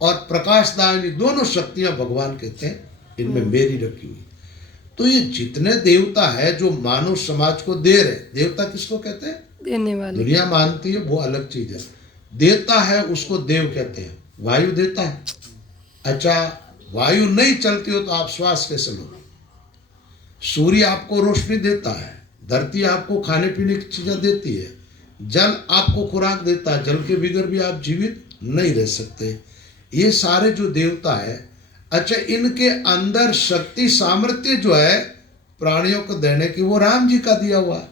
और प्रकाशदायिनी दोनों शक्तियां भगवान कहते हैं इनमें मेरी रखी हुई। तो ये जितने देवता है जो मानव समाज को दे रहे, देवता किसको कहते हैं? देने वाले। दुनिया मानती है वो अलग चीज है, देता है उसको देव कहते हैं। वायु देता है। अच्छा, वायु नहीं चलती हो तो आप श्वास कैसे लोगे? सूर्य आपको रोशनी देता है, धरती आपको खाने पीने की चीजें देती है, जल आपको खुराक देता है, जल के बगैर भी आप जीवित नहीं रह सकते। ये सारे जो देवता है, अच्छा इनके अंदर शक्ति सामर्थ्य जो है प्राणियों को देने की, वो राम जी का दिया हुआ है।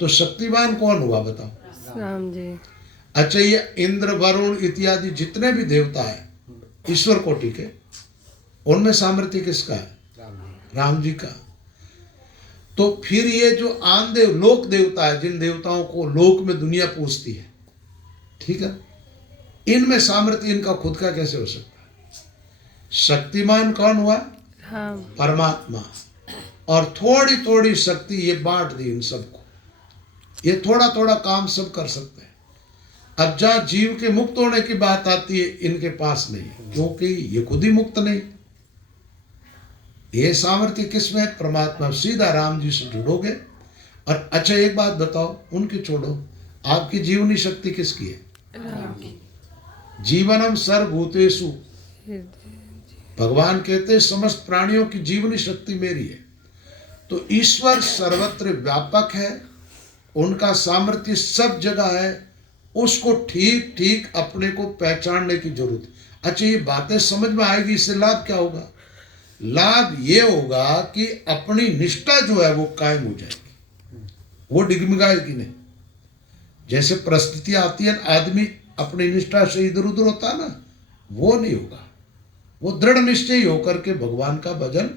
तो शक्तिवान कौन हुआ बताओ? राम जी। अच्छा, ये इंद्र वरुण इत्यादि जितने भी देवता है ईश्वर कोटि के, उनमें सामर्थ्य किसका है? राम जी का। तो फिर ये जो आन देव लोक देवता है, जिन देवताओं को लोक में दुनिया पूजती है, ठीक है, इनमें सामर्थ्य इनका खुद का कैसे हो सकता है? शक्तिमान कौन हुआ? हाँ। परमात्मा। और थोड़ी थोड़ी शक्ति ये बांट दी इन सबको, ये थोड़ा थोड़ा काम सब कर सकते हैं। अब जहां जीव के मुक्त होने की बात आती है, इनके पास नहीं, क्योंकि ये खुद ही मुक्त नहीं। ये सामर्थ्य किसमें है? परमात्मा। सीधा राम जी से जुड़ोगे। और अच्छा एक बात बताओ, उनकी छोड़ो, आपकी जीवनी शक्ति किसकी है? जीवनम सर्वभूतेषु। भगवान कहते हैं समस्त प्राणियों की जीवनी शक्ति मेरी है। तो ईश्वर सर्वत्र व्यापक है, उनका सामर्थ्य सब जगह है, उसको ठीक ठीक अपने को पहचानने की जरूरत है। अच्छा, ये बातें समझ में आएगी, इससे लाभ क्या होगा? लाभ ये होगा कि अपनी निष्ठा जो है वो कायम हो जाएगी, वो डिगमिगाएगी नहीं। जैसे परिस्थितियां आती है, आदमी अपनी निष्ठा से इधर उधर होता है ना, वो नहीं होगा, वो दृढ़ निश्चय होकर के भगवान का भजन।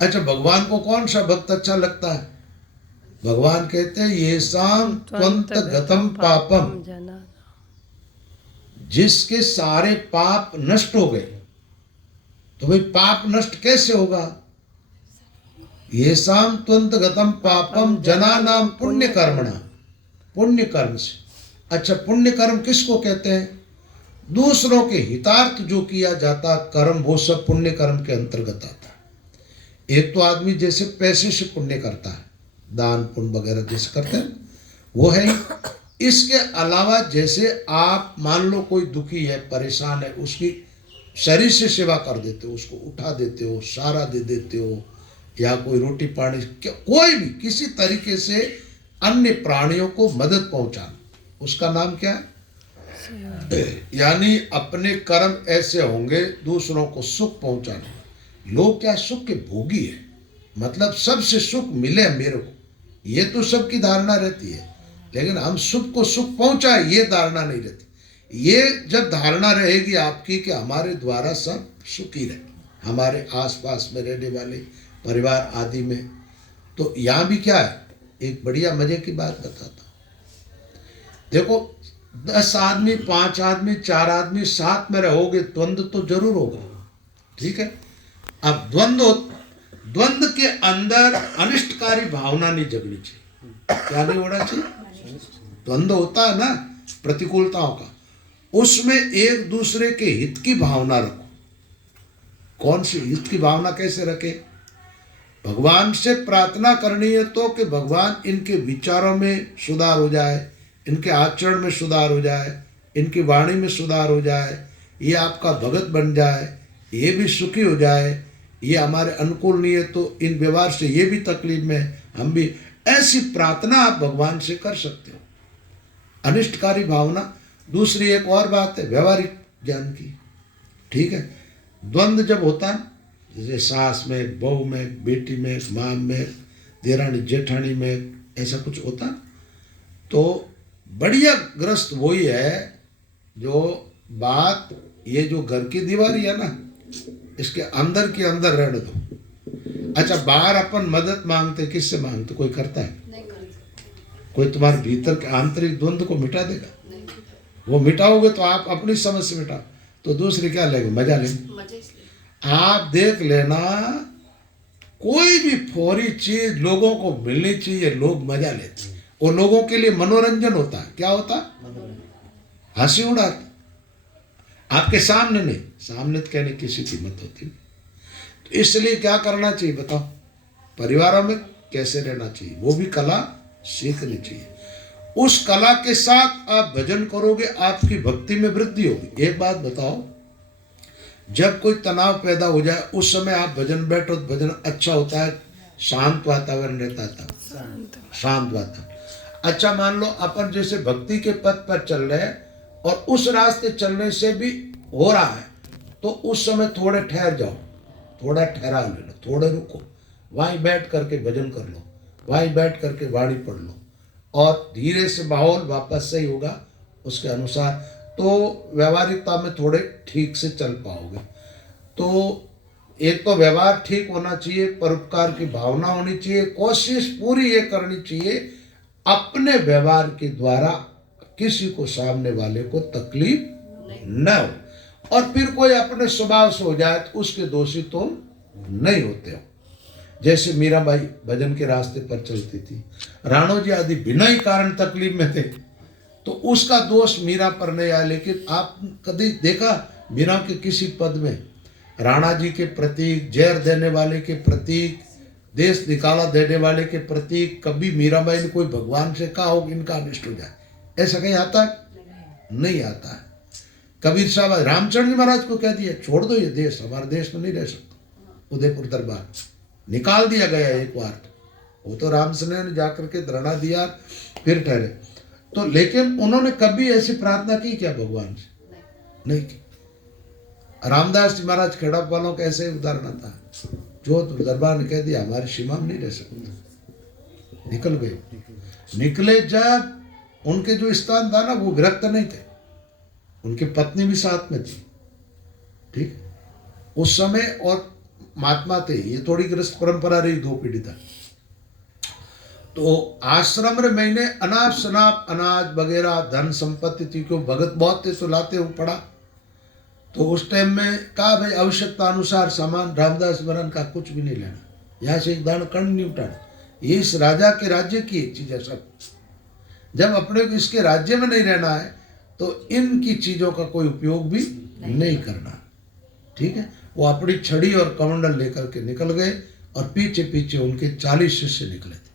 अच्छा, भगवान को कौन सा भक्त अच्छा लगता है? भगवान कहते हैं ये शाम त्वंत गतम पापम, जिसके सारे पाप नष्ट हो गए। तो भाई पाप नष्ट कैसे होगा? ये शाम त्वंत गतम पापम जना नाम पुण्य कर्मणा, पुण्य कर्म से। अच्छा, पुण्य कर्म किसको कहते हैं? दूसरों के हितार्थ जो किया जाता कर्म, वो सब पुण्य कर्म के अंतर्गत आता है। एक तो आदमी जैसे पैसे से पुण्य करता है, दान पुण्य वगैरह जैसे करते हैं, वो है ही। इसके अलावा जैसे आप मान लो कोई दुखी है, परेशान है, उसकी शरीर से सेवा कर देते हो, उसको उठा देते हो, सहारा दे देते हो, या कोई रोटी पानी, कोई भी किसी तरीके से अन्य प्राणियों को मदद पहुंचाना, उसका नाम क्या है? यानी अपने कर्म ऐसे होंगे दूसरों को सुख पहुंचाने। लोग क्या सुख के भोगी है, मतलब सबसे सुख मिले मेरे को, ये तो सबकी धारणा रहती है, लेकिन हम सुख को सुख पहुंचाए ये धारणा नहीं रहती। ये जब धारणा रहेगी आपकी कि हमारे द्वारा सब सुखी रहे, हमारे आसपास में रहने वाले परिवार आदि में, तो यहाँ भी क्या है, एक बढ़िया मजे की बात बताता हूँ। देखो 10 आदमी, 5 आदमी, 4 आदमी साथ में रहोगे, द्वंद्व तो जरूर होगा, ठीक है। अब द्वंद्व के अंदर अनिष्टकारी भावना नहीं जगनी चाहिए। क्या नहीं होना चाहिए? द्वंद्व होता है ना प्रतिकूलताओं का, उसमें एक दूसरे के हित की भावना रखो। कौन सी हित की भावना कैसे रखे? भगवान से प्रार्थना करनी है तो कि भगवान इनके विचारों में सुधार हो जाए, इनके आचरण में सुधार हो जाए, इनकी वाणी में सुधार हो जाए, ये आपका भगत बन जाए, ये भी सुखी हो जाए, ये हमारे अनुकूल नहीं है तो इन व्यवहार से ये भी तकलीफ में, हम भी। ऐसी प्रार्थना आप भगवान से कर सकते हो, अनिष्टकारी भावना। दूसरी एक और बात है व्यवहारिक ज्ञान की, ठीक है। द्वंद्व जब होता है, जैसे सास में, बहू में, बेटी में, माँ में, देरानी जेठानी में, ऐसा कुछ होता, तो बढ़िया ग्रस्त वही है जो बात, ये जो घर की दीवारी है ना, इसके अंदर के अंदर रहने दो। अच्छा, बाहर अपन मदद मांगते, किससे मांगते? कोई करता है? कोई तुम्हारे भीतर के आंतरिक द्वंद्व को मिटा देगा? वो मिटाओगे तो आप अपनी समझ से मिटाओ, तो दूसरे क्या लेंगे? मजा लेंगे। आप देख लेना, कोई भी फौरी चीज लोगों को मिलनी चाहिए, लोग मजा लेते, और लोगों के लिए मनोरंजन होता है। क्या होता? हंसी उड़ाते, आपके सामने नहीं, सामने तो कहने किसी कीमत होती नहीं। तो इसलिए क्या करना चाहिए बताओ? परिवारों में कैसे रहना चाहिए, वो भी कला सीखनी चाहिए। उस कला के साथ आप भजन करोगे, आपकी भक्ति में वृद्धि होगी। एक बात बताओ, जब कोई तनाव पैदा हो जाए उस समय आप भजन बैठो तो भजन अच्छा होता है, शांत वातावरण रहता था, शांत वातावरण। अच्छा, मान लो अपन जैसे भक्ति के पथ पर चल रहे हैं और उस रास्ते चलने से भी हो रहा है, तो उस समय थोड़े ठहर जाओ, थोड़ा ठहराव ले लो, थोड़े रुको, वहीं बैठ करके भजन कर लो, वहीं बैठ करके वाणी पढ़ लो, और धीरे से माहौल वापस सही होगा उसके अनुसार, तो व्यवहारिकता में थोड़े ठीक से चल पाओगे। तो एक तो व्यवहार ठीक होना चाहिए, परोपकार की भावना होनी चाहिए, कोशिश पूरी ये करनी चाहिए अपने व्यवहार के द्वारा किसी को, सामने वाले को तकलीफ न हो, और फिर कोई अपने स्वभाव से हो जाए तो उसके दोषी तुम नहीं होते हो। जैसे मीराबाई भजन के रास्ते पर चलती थी, राणो जी आदि बिना ही कारण तकलीफ में थे, तो उसका दोष मीरा पर नहीं आया। लेकिन आप कभी देखा मीरा के किसी पद में राणा जी के प्रतीक, जहर देने वाले के प्रतीक, देश निकाला देने वाले के प्रतीक, कभी मीराबाई ने कोई भगवान से कहा हो इनका अनिष्ट हो जाए, ऐसा कहीं आता है? नहीं आता है। कबीर साहब रामचंद्र जी महाराज को कह दिया छोड़ दो ये देश, हमारे देश में नहीं रह सकता। उदयपुर दरबार निकाल दिया गया एक बार, वो तो रामसेन ने जाकर के धरना दिया, फिर ठहरे। तो लेकिन उन्होंने कभी ऐसी प्रार्थना की क्या भगवान से? नहीं की। रामदास जी महाराज खेड़ा वालों का ऐसे उदाहरण था, जो दरबार ने कह दिया हमारी सीमा में नहीं रह सकता, निकल गए। निकले जब उनके जो स्थान था ना, वो विरक्त नहीं थे, उनकी पत्नी भी साथ में थी, ठीक उस समय, और महात्मा थे। ये थोड़ी ग्रस्त परंपरा रही 2 पीढ़ी तक। तो आश्रम में मैंने अनाप शनाप अनाज वगैरह धन संपत्ति थी, क्यों भगत बहुत थे तो लाते हुए पड़ा। तो उस टाइम में कहा भाई आवश्यकता अनुसार सामान, रामदास वरण का कुछ भी नहीं लेना, यहाँ से एक दान कर्ण नहीं उठाना, ये इस राजा के राज्य की चीजें सब। जब अपने को इसके राज्य में नहीं रहना है तो इनकी चीजों का कोई उपयोग भी नहीं करना, ठीक है। वो अपनी छड़ी और कमंडल लेकर के निकल गए, और पीछे पीछे उनके 40 शिष्य निकले थे।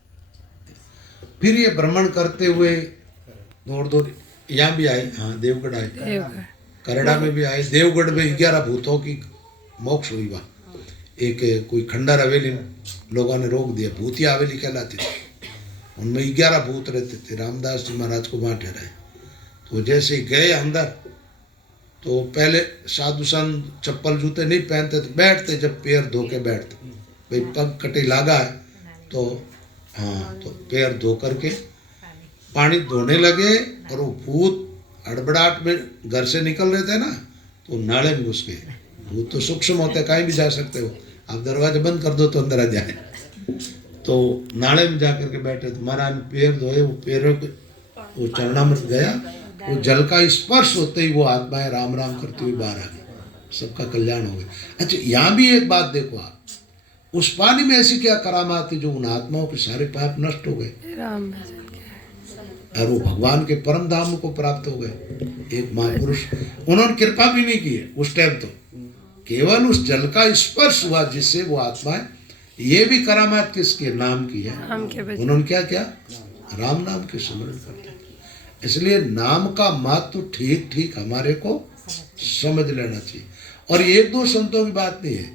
फिर ये भ्रमण करते हुए दौड़ दौड़ यहाँ भी आए, हाँ देवगढ़ आए, करेड़ा में भी आए। देवगढ़ में 11 भूतों की मोक्ष हुई। वहाँ एक कोई खंडर हवेली लोगों ने रोक दिया, भूतिया हवेली कहलाती थी, उनमें 11 भूत रहते थे। रामदास जी महाराज को वहाँ ठहराए। तो जैसे ही गए अंदर, तो पहले साधु संत चप्पल जूते नहीं पहनते थे, बैठते जब पैर धो के बैठते, भाई पग कटी लागा है तो हाँ, तो पैर धो करके पानी धोने लगे, और वो भूत हड़बड़ाहट में घर से निकल रहे थे ना, तो नाले में घुस गए। भूत तो सूक्ष्म होते, कहीं भी जा सकते हो, आप दरवाजे बंद कर दो तो अंदर आ जाए। तो नाले में जाकर के बैठे तो महाराज ने पैर धोए, वो पैरों के वो चरणामृत गया, वो जल का स्पर्श होते ही वो आत्माएं राम राम करती हुई बाहर आ गई, सबका कल्याण हो गया। अच्छा यहाँ भी एक बात देखो आप, उस पानी में ऐसी क्या करामात थी जो उन आत्माओं के सारे पाप नष्ट हो गए राम भजन के। और वो भगवान के परम धाम को प्राप्त हो गए। एक महापुरुष, उन्होंने कृपा भी नहीं की है उस टाइम, तो केवल उस जल का स्पर्श हुआ जिससे वो आत्माएं, ये भी करामात किसके नाम की है, राम के भजन। उन्होंने क्या किया, राम नाम के स्मरण करते। इसलिए नाम का महत्व ठीक ठीक हमारे को समझ लेना चाहिए। और एक दो संतों की बात नहीं है,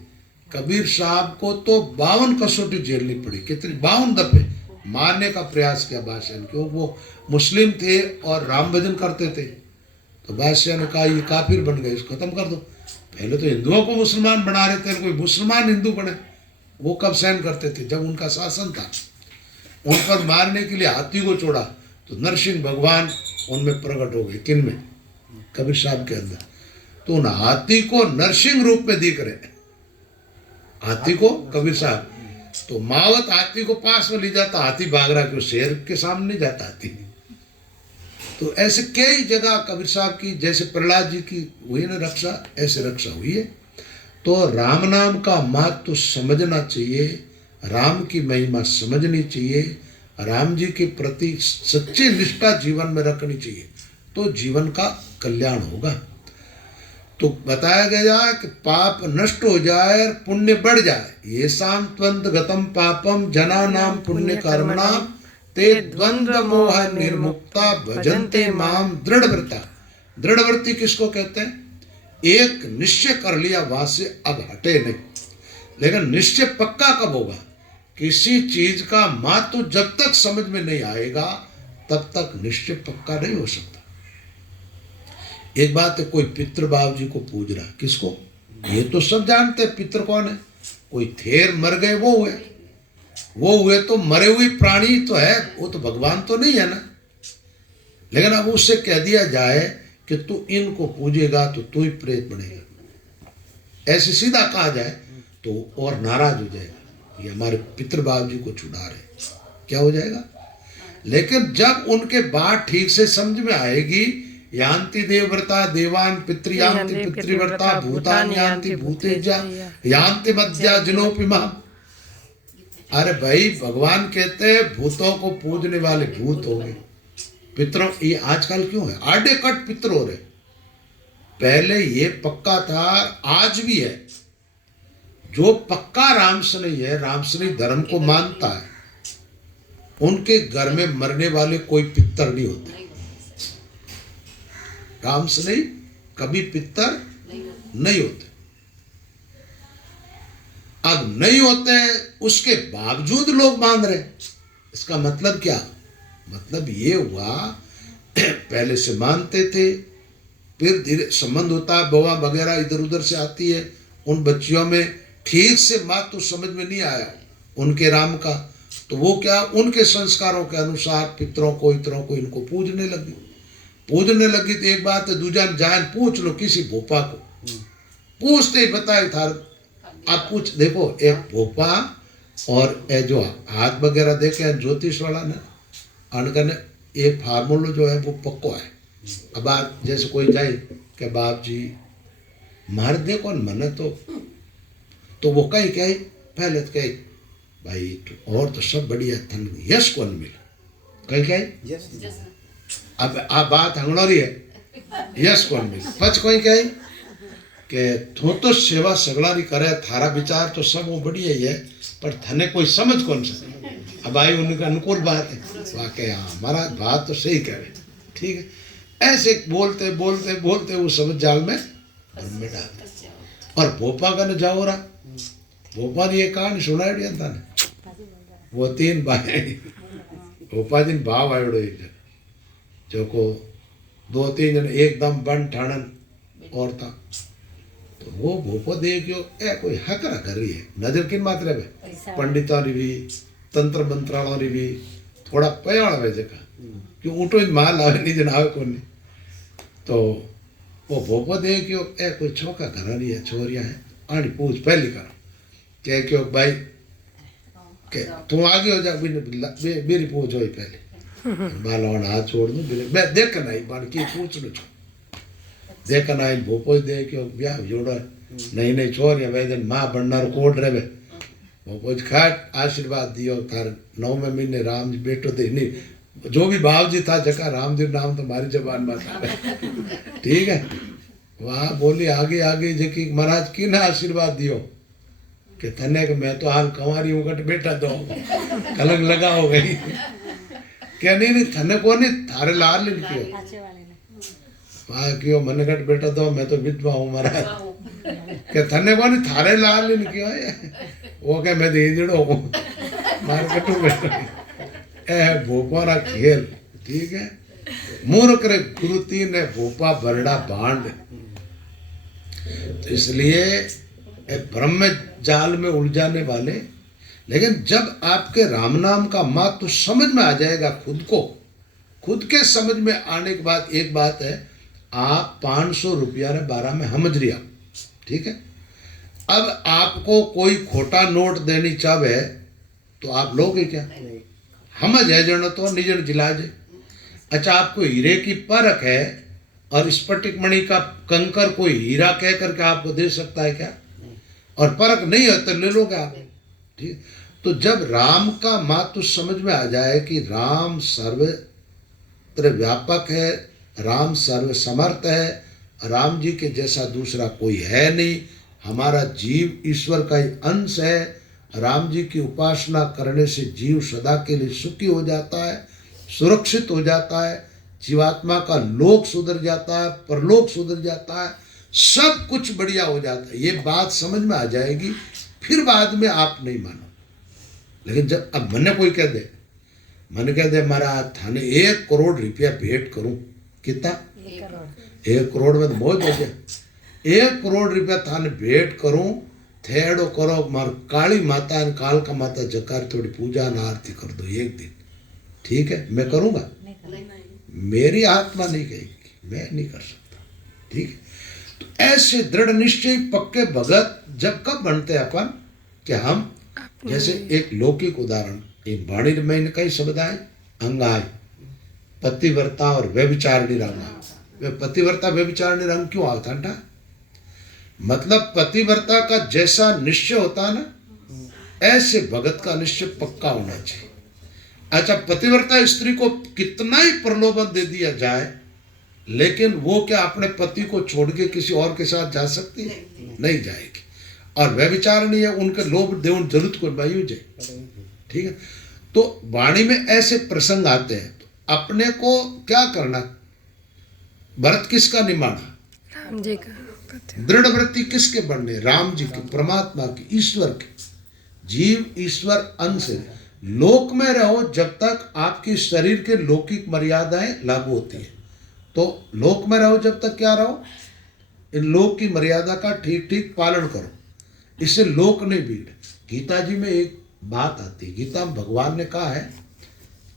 कबीर साहब को तो 52 कसौटी झेलनी पड़ी, कितनी 52 दफे मारने का प्रयास किया बादशाह ने, क्योंकि वो मुस्लिम थे और राम भजन करते थे। तो बादशाह ने कहा ये काफिर बन गए, इसको खत्म कर दो। पहले तो हिंदुओं को मुसलमान बना रहे थे, कोई मुसलमान हिंदू बने, वो कब सहन करते थे, जब उनका शासन था। उन पर मारने के लिए हाथी को छोड़ा तो नरसिंह भगवान उनमें प्रकट हो गए, किन में, कबीर साहब के अंदर। तो उन हाथी को नरसिंह रूप में दिख रहे, हाथी को कबीर साहब, तो मावत हाथी को पास में ले जाता, हाथी भाग रहा, क्यों शेर के सामने नहीं जाता हाथी। तो ऐसे कई जगह कबीर साहब की, जैसे प्रहलाद जी की हुई ना रक्षा, ऐसे रक्षा हुई है। तो राम नाम का महत्व समझना चाहिए, राम की महिमा समझनी चाहिए, राम जी के प्रति सच्ची निष्ठा जीवन में रखनी चाहिए, तो जीवन का कल्याण होगा। तो बताया गया कि पाप नष्ट हो जाए और पुण्य बढ़ जाए। ये सांत्वंत गतम पापम जना नाम पुण्य कर्मणाम ते द्वंद्व मोह निर्मुक्ता भजन्ते माम दृढ़व्रता। दृढ़व्रती किसको कहते हैं, एक निश्चय कर लिया वहां से अब हटे नहीं। लेकिन निश्चय पक्का कब होगा, किसी चीज का महत्व जब तक समझ में नहीं आएगा तब तक निश्चय पक्का नहीं हो सकता। एक बात है, कोई पितृ बाबू जी को पूज रहा, किसको, ये तो सब जानते हैं पितृ कौन है, कोई थेर मर गए वो हुए तो मरे हुए प्राणी तो है, वो तो भगवान तो नहीं है ना। लेकिन अब उससे कह दिया जाए कि तू इनको पूजेगा तो तू ही प्रेत बनेगा, ऐसे सीधा कहा जाए तो और नाराज हो जाएगा, ये हमारे पितृ बाबू जी को छुड़ा रहे, क्या हो जाएगा। लेकिन जब उनके बात ठीक से समझ में आएगी, यान्ति देवव्रता देवान पितृयान्ति पितृव्रता भूतान यान्ति भूतेजा यान्ति मध्या जिनोपिमा। अरे भाई भगवान कहते हैं भूतों को पूजने वाले भूत हो गए, पितरों, ये आजकल क्यों है आडे कट पितर हो रहे, पहले ये पक्का था, आज भी है। जो पक्का रामसनी है, रामसनी धर्म को मानता है, उनके घर में मरने वाले कोई पितर नहीं होते। रामसनी कभी पितर नहीं होते। अब नहीं होते, उसके बावजूद लोग मान रहे, इसका मतलब क्या, मतलब ये हुआ पहले से मानते थे, फिर धीरे संबंध होता है, बवा वगैरह इधर उधर से आती है, उन बच्चियों में ठीक से बात तो समझ में नहीं आया उनके राम का, तो वो क्या उनके संस्कारों के अनुसार पितरों को इतरों को इनको पूजने लगी। तो एक बात है, दूजा जान पूछ लो किसी भोपा को, पूछते ही बताए था, आप पूछ देखो, एक भोपा और ए जो हाथ वगैरह देखे ज्योतिष वाला ने अनकन ये फार्मूला जो है वो पक्को है। अब आप जैसे कोई जाए कि बाप जी मार देखो मन तो वो कहीं कहे पहले तो कहे भाई तो और तो सब बढ़िया थन यश कौन मिले, कहीं कहे अब आप बात हंगड़ोरी है यश कौन मिले, पच कोई कहे कि तो सेवा सगलारी करे, थारा विचार तो सब वो बढ़िया ही है पर थने कोई समझ कौन सके। अब आई उनके अनुकूल बात है, वाकई हाँ हमारा बात तो सही कह रहे, ठीक है। ऐसे बोलते बोलते बोलते वो समझ जाल में डालते। और भोपा का न जाओ रहा, भोपा ने ये कहानी सुनाई था ने, वो 3 भाई भोपा जी भाव आयोड़ो एक जन जो को 2-3 जन एकदम बन ठाणन और था, तो वो भोपो देखियो ए कोई हकरा कर रही है, नजर किन मात्रे में पंडितों ने भी तंत्र मंत्रालों ने भी थोड़ा पयाण वे जगह क्यों ऊँटो माल आवे नहीं जन आवे कौन। तो वो भोपो देखियो ए कोई छोका घर रही है, छोरियाँ है आनी पूछ पहली करो क्या क्यों भाई के तुम आगे हो जा, मेरी पूछ हो पहले बालों हाथ छोड़ दूं मैं देखना ही बाण की पूछ लो देखना ही भोपो दे के ब्याह जोड़ा नहीं नहीं छोर या वैदन मां बननार कोड रे भोपो खाट आशीर्वाद दियो तार 9वें महीने राम जी बेटो दे नहीं जो भी भाव जी था जका राम जी नाम तो मारी जबान में था ठीक है वहां बोली आगे आगे जकी महाराज की ना आशीर्वाद दियो कि तने के मैं तो हाल कंवारी हूँ कट बेटा दो कलंग लगा हो गई क्या नहीं थने को नहीं थारे लाल लिन कियो वहाँ क्यों मन कट बेटा दो मैं तो विधवा हूँ महाराज क्या थने को नहीं थारे लाल लिन कियो वो क्या मैं तो इंजड़ो हूँ मार कटू बेटा ए भोपारा खेल ठीक है मूर्ख रे गुरुती ने भोपा बरड़ा बांड तो इसलिए ब्रह्म जाल में उलझाने वाले लेकिन जब आपके राम नाम का महत्व तो समझ में आ जाएगा खुद के समझ में आने के बाद एक बात है आप 500 रुपया ने 12 में समझ रिया ठीक है अब आपको कोई खोटा नोट देनी चाहे तो आप लोगे क्या समझ है जन तो निजन जिलाज अच्छा आपको हीरे की परख है और स्फटिक मणि का कंकर कोई हीरा कह करके आपको दे सकता है क्या और परख नहीं है तो ले लोगे आप ठीक तो जब राम का महत्व समझ में आ जाए कि राम सर्वत्र व्यापक है राम सर्व समर्थ है राम जी के जैसा दूसरा कोई है नहीं हमारा जीव ईश्वर का ही अंश है राम जी की उपासना करने से जीव सदा के लिए सुखी हो जाता है सुरक्षित हो जाता है जीवात्मा का लोक सुधर जाता है परलोक सुधर जाता है सब कुछ बढ़िया हो जाता है ये बात समझ में आ जाएगी फिर बाद में आप नहीं मानो लेकिन जब अब मैंने कोई कह दे महाराज थाने 1 करोड़ रुपया भेंट करूं कितना 1 करोड़ में तो मौज हो गया 1 करोड़ रुपया थाने भेंट करूं थेड़ो करो मार काली माता और कालका माता जकार थोड़ी पूजा न आरती कर दो एक दिन ठीक है मैं करूंगा मेरी आत्मा नहीं कहेगी मैं नहीं कर सकता ठीक है तो ऐसे दृढ़ निश्चय पक्के भगत जब कब बनते अपन कि हम जैसे एक लौकिक उदाहरण एक वाणी में कई शब्द आए अंगाय पतिव्रता और व्यभिचारिणी रंग वे पतिव्रता व्यभिचारिणी रंग क्यों आता था मतलब पतिव्रता का जैसा निश्चय होता ना ऐसे भगत का निश्चय पक्का होना चाहिए अच्छा पतिव्रता स्त्री को कितना ही प्रलोभन दे दिया जाए लेकिन वो क्या अपने पति को छोड़ के किसी और के साथ जा सकती है नहीं जाएगी और व्यभिचारिणी है उनके लोभ देवन जरूरत को बायु जाए ठीक है तो वाणी में ऐसे प्रसंग आते हैं तो अपने को क्या करना भरत किसका निमाना राम जी का दृढ़ वृत्ति किसके बनने राम जी की परमात्मा की ईश्वर की जीव ईश्वर अंश है लोक में रहो जब तक आपकी शरीर के लौकिक मर्यादाएं लागू होती है तो लोक में रहो जब तक क्या रहो इन लोक की मर्यादा का ठीक ठीक पालन करो इससे लोक नहीं बिगड़े गीता जी में एक बात आती है गीता में भगवान ने कहा है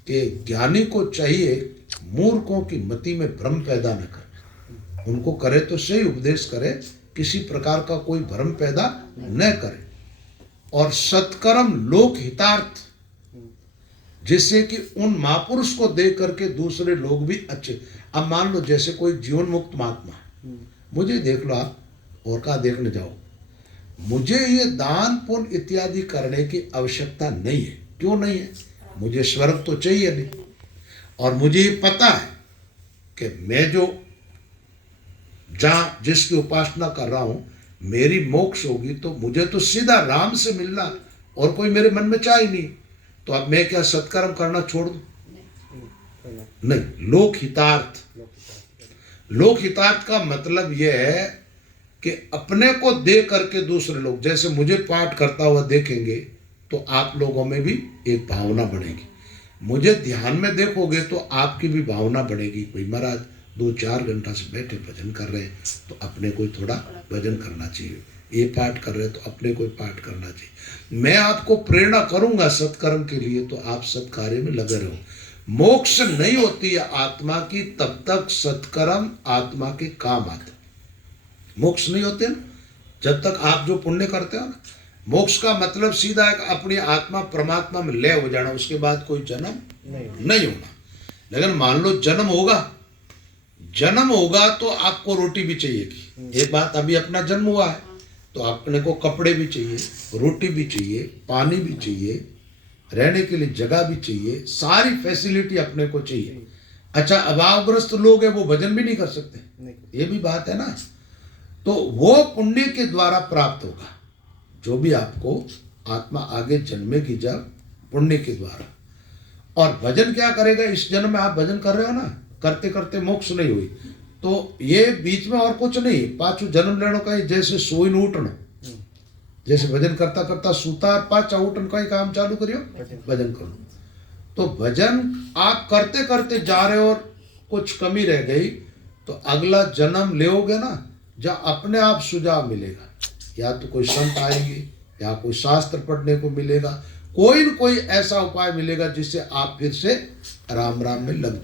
कि ज्ञानी को चाहिए मूर्खों की मति में भ्रम पैदा न करे उनको करे तो सही उपदेश करे किसी प्रकार का कोई भ्रम पैदा न करे और सत्कर्म लोक हितार्थ जिससे कि उन महापुरुष को देख करके दूसरे लोग भी अच्छे अब मान लो जैसे कोई जीवन मुक्त महात्मा मुझे देख लो आप और कहाँ देखने जाओ मुझे ये दान पुण्य इत्यादि करने की आवश्यकता नहीं है क्यों नहीं है मुझे स्वर्ग तो चाहिए नहीं और मुझे ये पता है कि मैं जो जहाँ जिसकी उपासना कर रहा हूँ मेरी मोक्ष होगी तो मुझे तो सीधा राम से मिलना और कोई मेरे मन में चाह ही नहीं तो अब मैं क्या सत्कर्म करना छोड़ दूं नहीं लोक हितार्थ का मतलब यह है कि अपने को दे करके दूसरे लोग जैसे मुझे पाठ करता हुआ देखेंगे तो आप लोगों में भी एक भावना बढ़ेगी मुझे ध्यान में देखोगे तो आपकी भी भावना बढ़ेगी भाई महाराज 2-4 घंटा से बैठे भजन कर रहे हैं तो अपने को थोड़ा भजन करना चाहिए ये पाठ कर रहे हैं तो अपने को पाठ करना चाहिए मैं आपको प्रेरणा करूंगा सत्कर्म के लिए तो आप सत्कार्य में लगे रहो मोक्ष नहीं होती है आत्मा की तब तक सत्कर्म आत्मा के काम आते मोक्ष नहीं होते ना जब तक आप जो पुण्य करते हो ना मोक्ष का मतलब सीधा है कि अपनी आत्मा परमात्मा में लय हो जाना, उसके बाद कोई जन्म नहीं होना। लेकिन मान लो जन्म होगा तो आपको रोटी भी चाहिए। एक बात, अभी अपना जन्म हुआ है तो अपने को कपड़े भी चाहिए, रोटी भी चाहिए, पानी भी चाहिए, रहने के लिए जगह भी चाहिए, सारी फैसिलिटी अपने को चाहिए। अच्छा, अभावग्रस्त लोग हैं वो भजन भी नहीं कर सकते, ये भी बात है ना। तो वो पुण्य के द्वारा प्राप्त होगा, जो भी आपको आत्मा आगे जन्मेगी जब पुण्य के द्वारा। और भजन क्या करेगा, इस जन्म में आप भजन कर रहे हो ना, करते करते मोक्ष नहीं हुई तो ये बीच में और कुछ नहीं, पाछू जन्म लेनो का जैसे सोई न उठनो, जैसे भजन करता करता सूता पाछा उठन का ही काम चालू करियो, भजन करो। तो भजन आप करते करते जा रहे हो और कुछ कमी रह गई तो अगला जन्म लेओगे ना, जहाँ अपने आप सुझाव मिलेगा, या तो कोई संत आएंगे या कोई शास्त्र पढ़ने को मिलेगा, कोई न कोई ऐसा उपाय मिलेगा जिससे आप फिर से राम राम में लग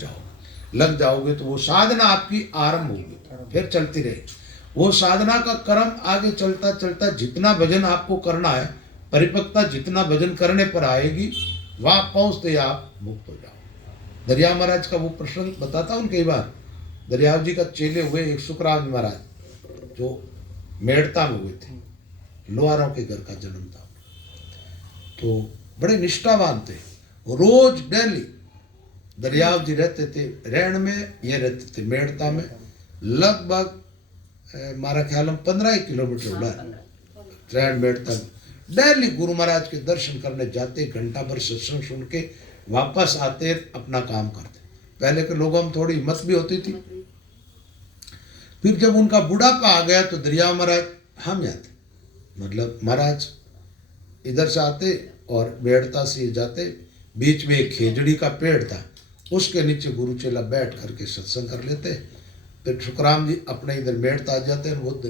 जाओगे। तो वो साधना आपकी आरंभ होगी, फिर चलती रहेगी। वो साधना का क्रम आगे चलता चलता जितना भजन आपको करना है, परिपक्वता जितना भजन करने पर आएगी, वहाँ पहुँचते आप मुक्त हो जाओ। दरिया महाराज का वो प्रसंग बताता हूँ कई बार। दरियाव जी का चेले हुए एक सुखराम महाराज, जो मेड़ता में हुए थे, लोहारों के घर का जन्म था। तो बड़े निष्ठावान थे, रोज डेली दरियाव जी रहते थे रैण में, ये रहते थे मेड़ता में। लगभग हमारा ख्याल हम 15 किलोमीटर हुआ रैण मेड़ता में। डेली गुरु महाराज के दर्शन करने जाते, घंटा भर सत्संग सुन के वापस आते, अपना काम करते। पहले के लोगों में थोड़ी हिम्मत भी होती थी। फिर जब उनका बुढ़ापा आ गया तो दरिया महाराज हम जाते, मतलब महाराज इधर से आते और बेड़ता से जाते, बीच में एक खेजड़ी का पेड़ था, उसके नीचे गुरु चेला बैठ करके सत्संग कर लेते। फिर सुखराम जी अपने इधर बेड़ता आ जाते हैं, वो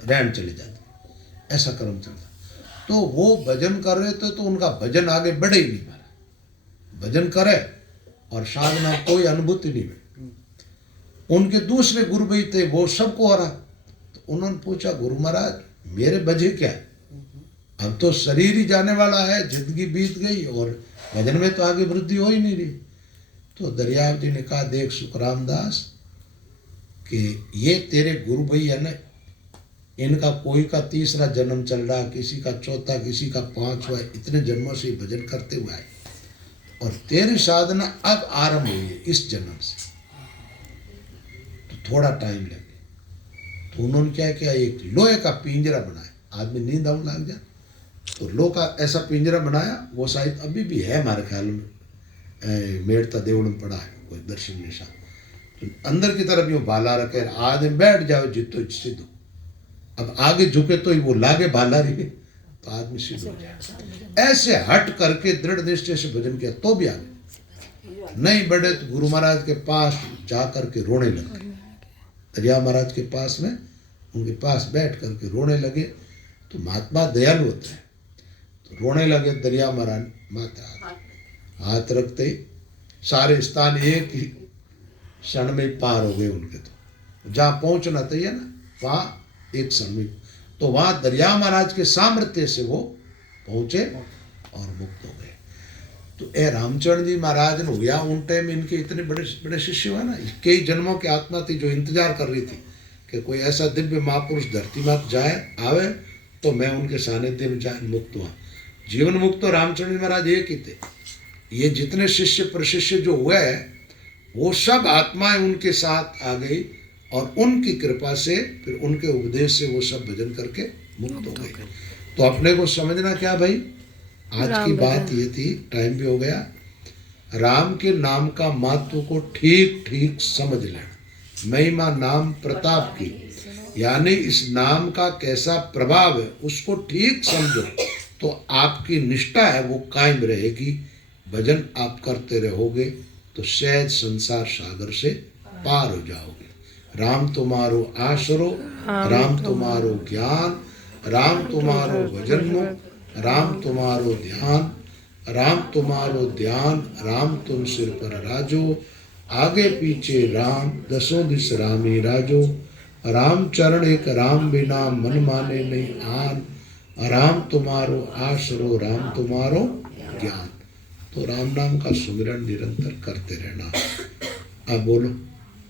रैन चले जाते। ऐसा क्रम चलता। तो वो भजन कर रहे थे तो उनका भजन आगे बढ़े ही नहीं पाया। भजन करे और साधना कोई अनुभूति नहीं हुई। उनके दूसरे गुरु भाई थे, वो सबको हो रहा। तो उन्होंने पूछा, गुरु महाराज मेरे बजे क्या है, अब तो शरीर ही जाने वाला है, जिंदगी बीत गई और भजन में तो आगे वृद्धि हो ही नहीं रही। तो दरियाव जी ने कहा, देख सुखराम दास कि ये तेरे गुरु भाई है ना, इनका कोई का तीसरा जन्म चल रहा, किसी का चौथा, किसी का पांचवा, इतने जन्मों से भजन करते हुए आए और तेरी साधना अब आरंभ हुई है इस जन्म से, तो थोड़ा टाइम लगे। तो उन्होंने क्या किया, एक लोहे का पिंजरा बनाया, आदमी नींद आने लग जाए तो लोहे का ऐसा पिंजरा बनाया। वो शायद अभी भी है हमारे ख्याल में, मेड़ता देवड़ में पड़ा है कोई दर्शन निशान। तो अंदर की तरफ यूँ भाला रखे, आदमी बैठ जाओ जितो सिद्ध, अब आगे झुके तो ही वो लागे भाला रही तो आदमी सिद्ध हो जाए। ऐसे हट करके दृढ़ निश्चय से भजन किया तो भी आगे नहीं बढ़े तो गुरु महाराज के पास जा करके रोने लगे। दरिया महाराज के पास में उनके पास बैठ करके रोने लगे। तो महात्मा दयालु होते हैं, तो रोने लगे। दरिया महाराज माता हाथ रखते सारे स्थान एक ही क्षण में पार हो गए उनके। तो जहाँ पहुँचना चाहिए ना, वहाँ एक क्षण में, तो वहाँ दरिया महाराज के सामर्थ्य से वो पहुँचे और मुक्त हो गए। तो ए रामचरण जी महाराज ने हुआ उन टाइम, इनके इतने बड़े बड़े शिष्य हुए ना, कई जन्मों की आत्मा थी जो इंतजार कर रही थी कि कोई ऐसा दिव्य महापुरुष धरती मात जाए आवे तो मैं उनके सानिध्य में जाए मुक्त हुआ। जीवन मुक्त तो रामचरण जी महाराज एक ही थे। ये जितने शिष्य प्रशिष्य जो हुए वो सब आत्माएं उनके साथ आ गई और उनकी कृपा से फिर उनके उपदेश से वो सब भजन करके मुक्त हो गए। तो अपने को समझना क्या भाई, आज की बात ये थी, टाइम भी हो गया। राम के नाम का महत्व को ठीक ठीक समझ लेना। महिमा नाम प्रताप की, यानी इस नाम का कैसा प्रभाव है उसको ठीक समझो तो आपकी निष्ठा है वो कायम रहेगी। भजन आप करते रहोगे तो सहज संसार सागर से पार हो जाओगे। राम तुम्हारो आसरो, राम तुम्हारो ज्ञान, राम तुम्हारो भजन, राम तुम्हारो ध्यान, राम तुम्हारो ध्यान, राम तुम सिर पर राजो, आगे पीछे राम, दसों दिस रामी राजो। राम चरण एक राम बिना मन माने नहीं आन, राम तुम्हारो आसरो राम तुम्हारो ज्ञान। तो राम नाम का सुमिरन निरंतर करते रहना। अब बोलो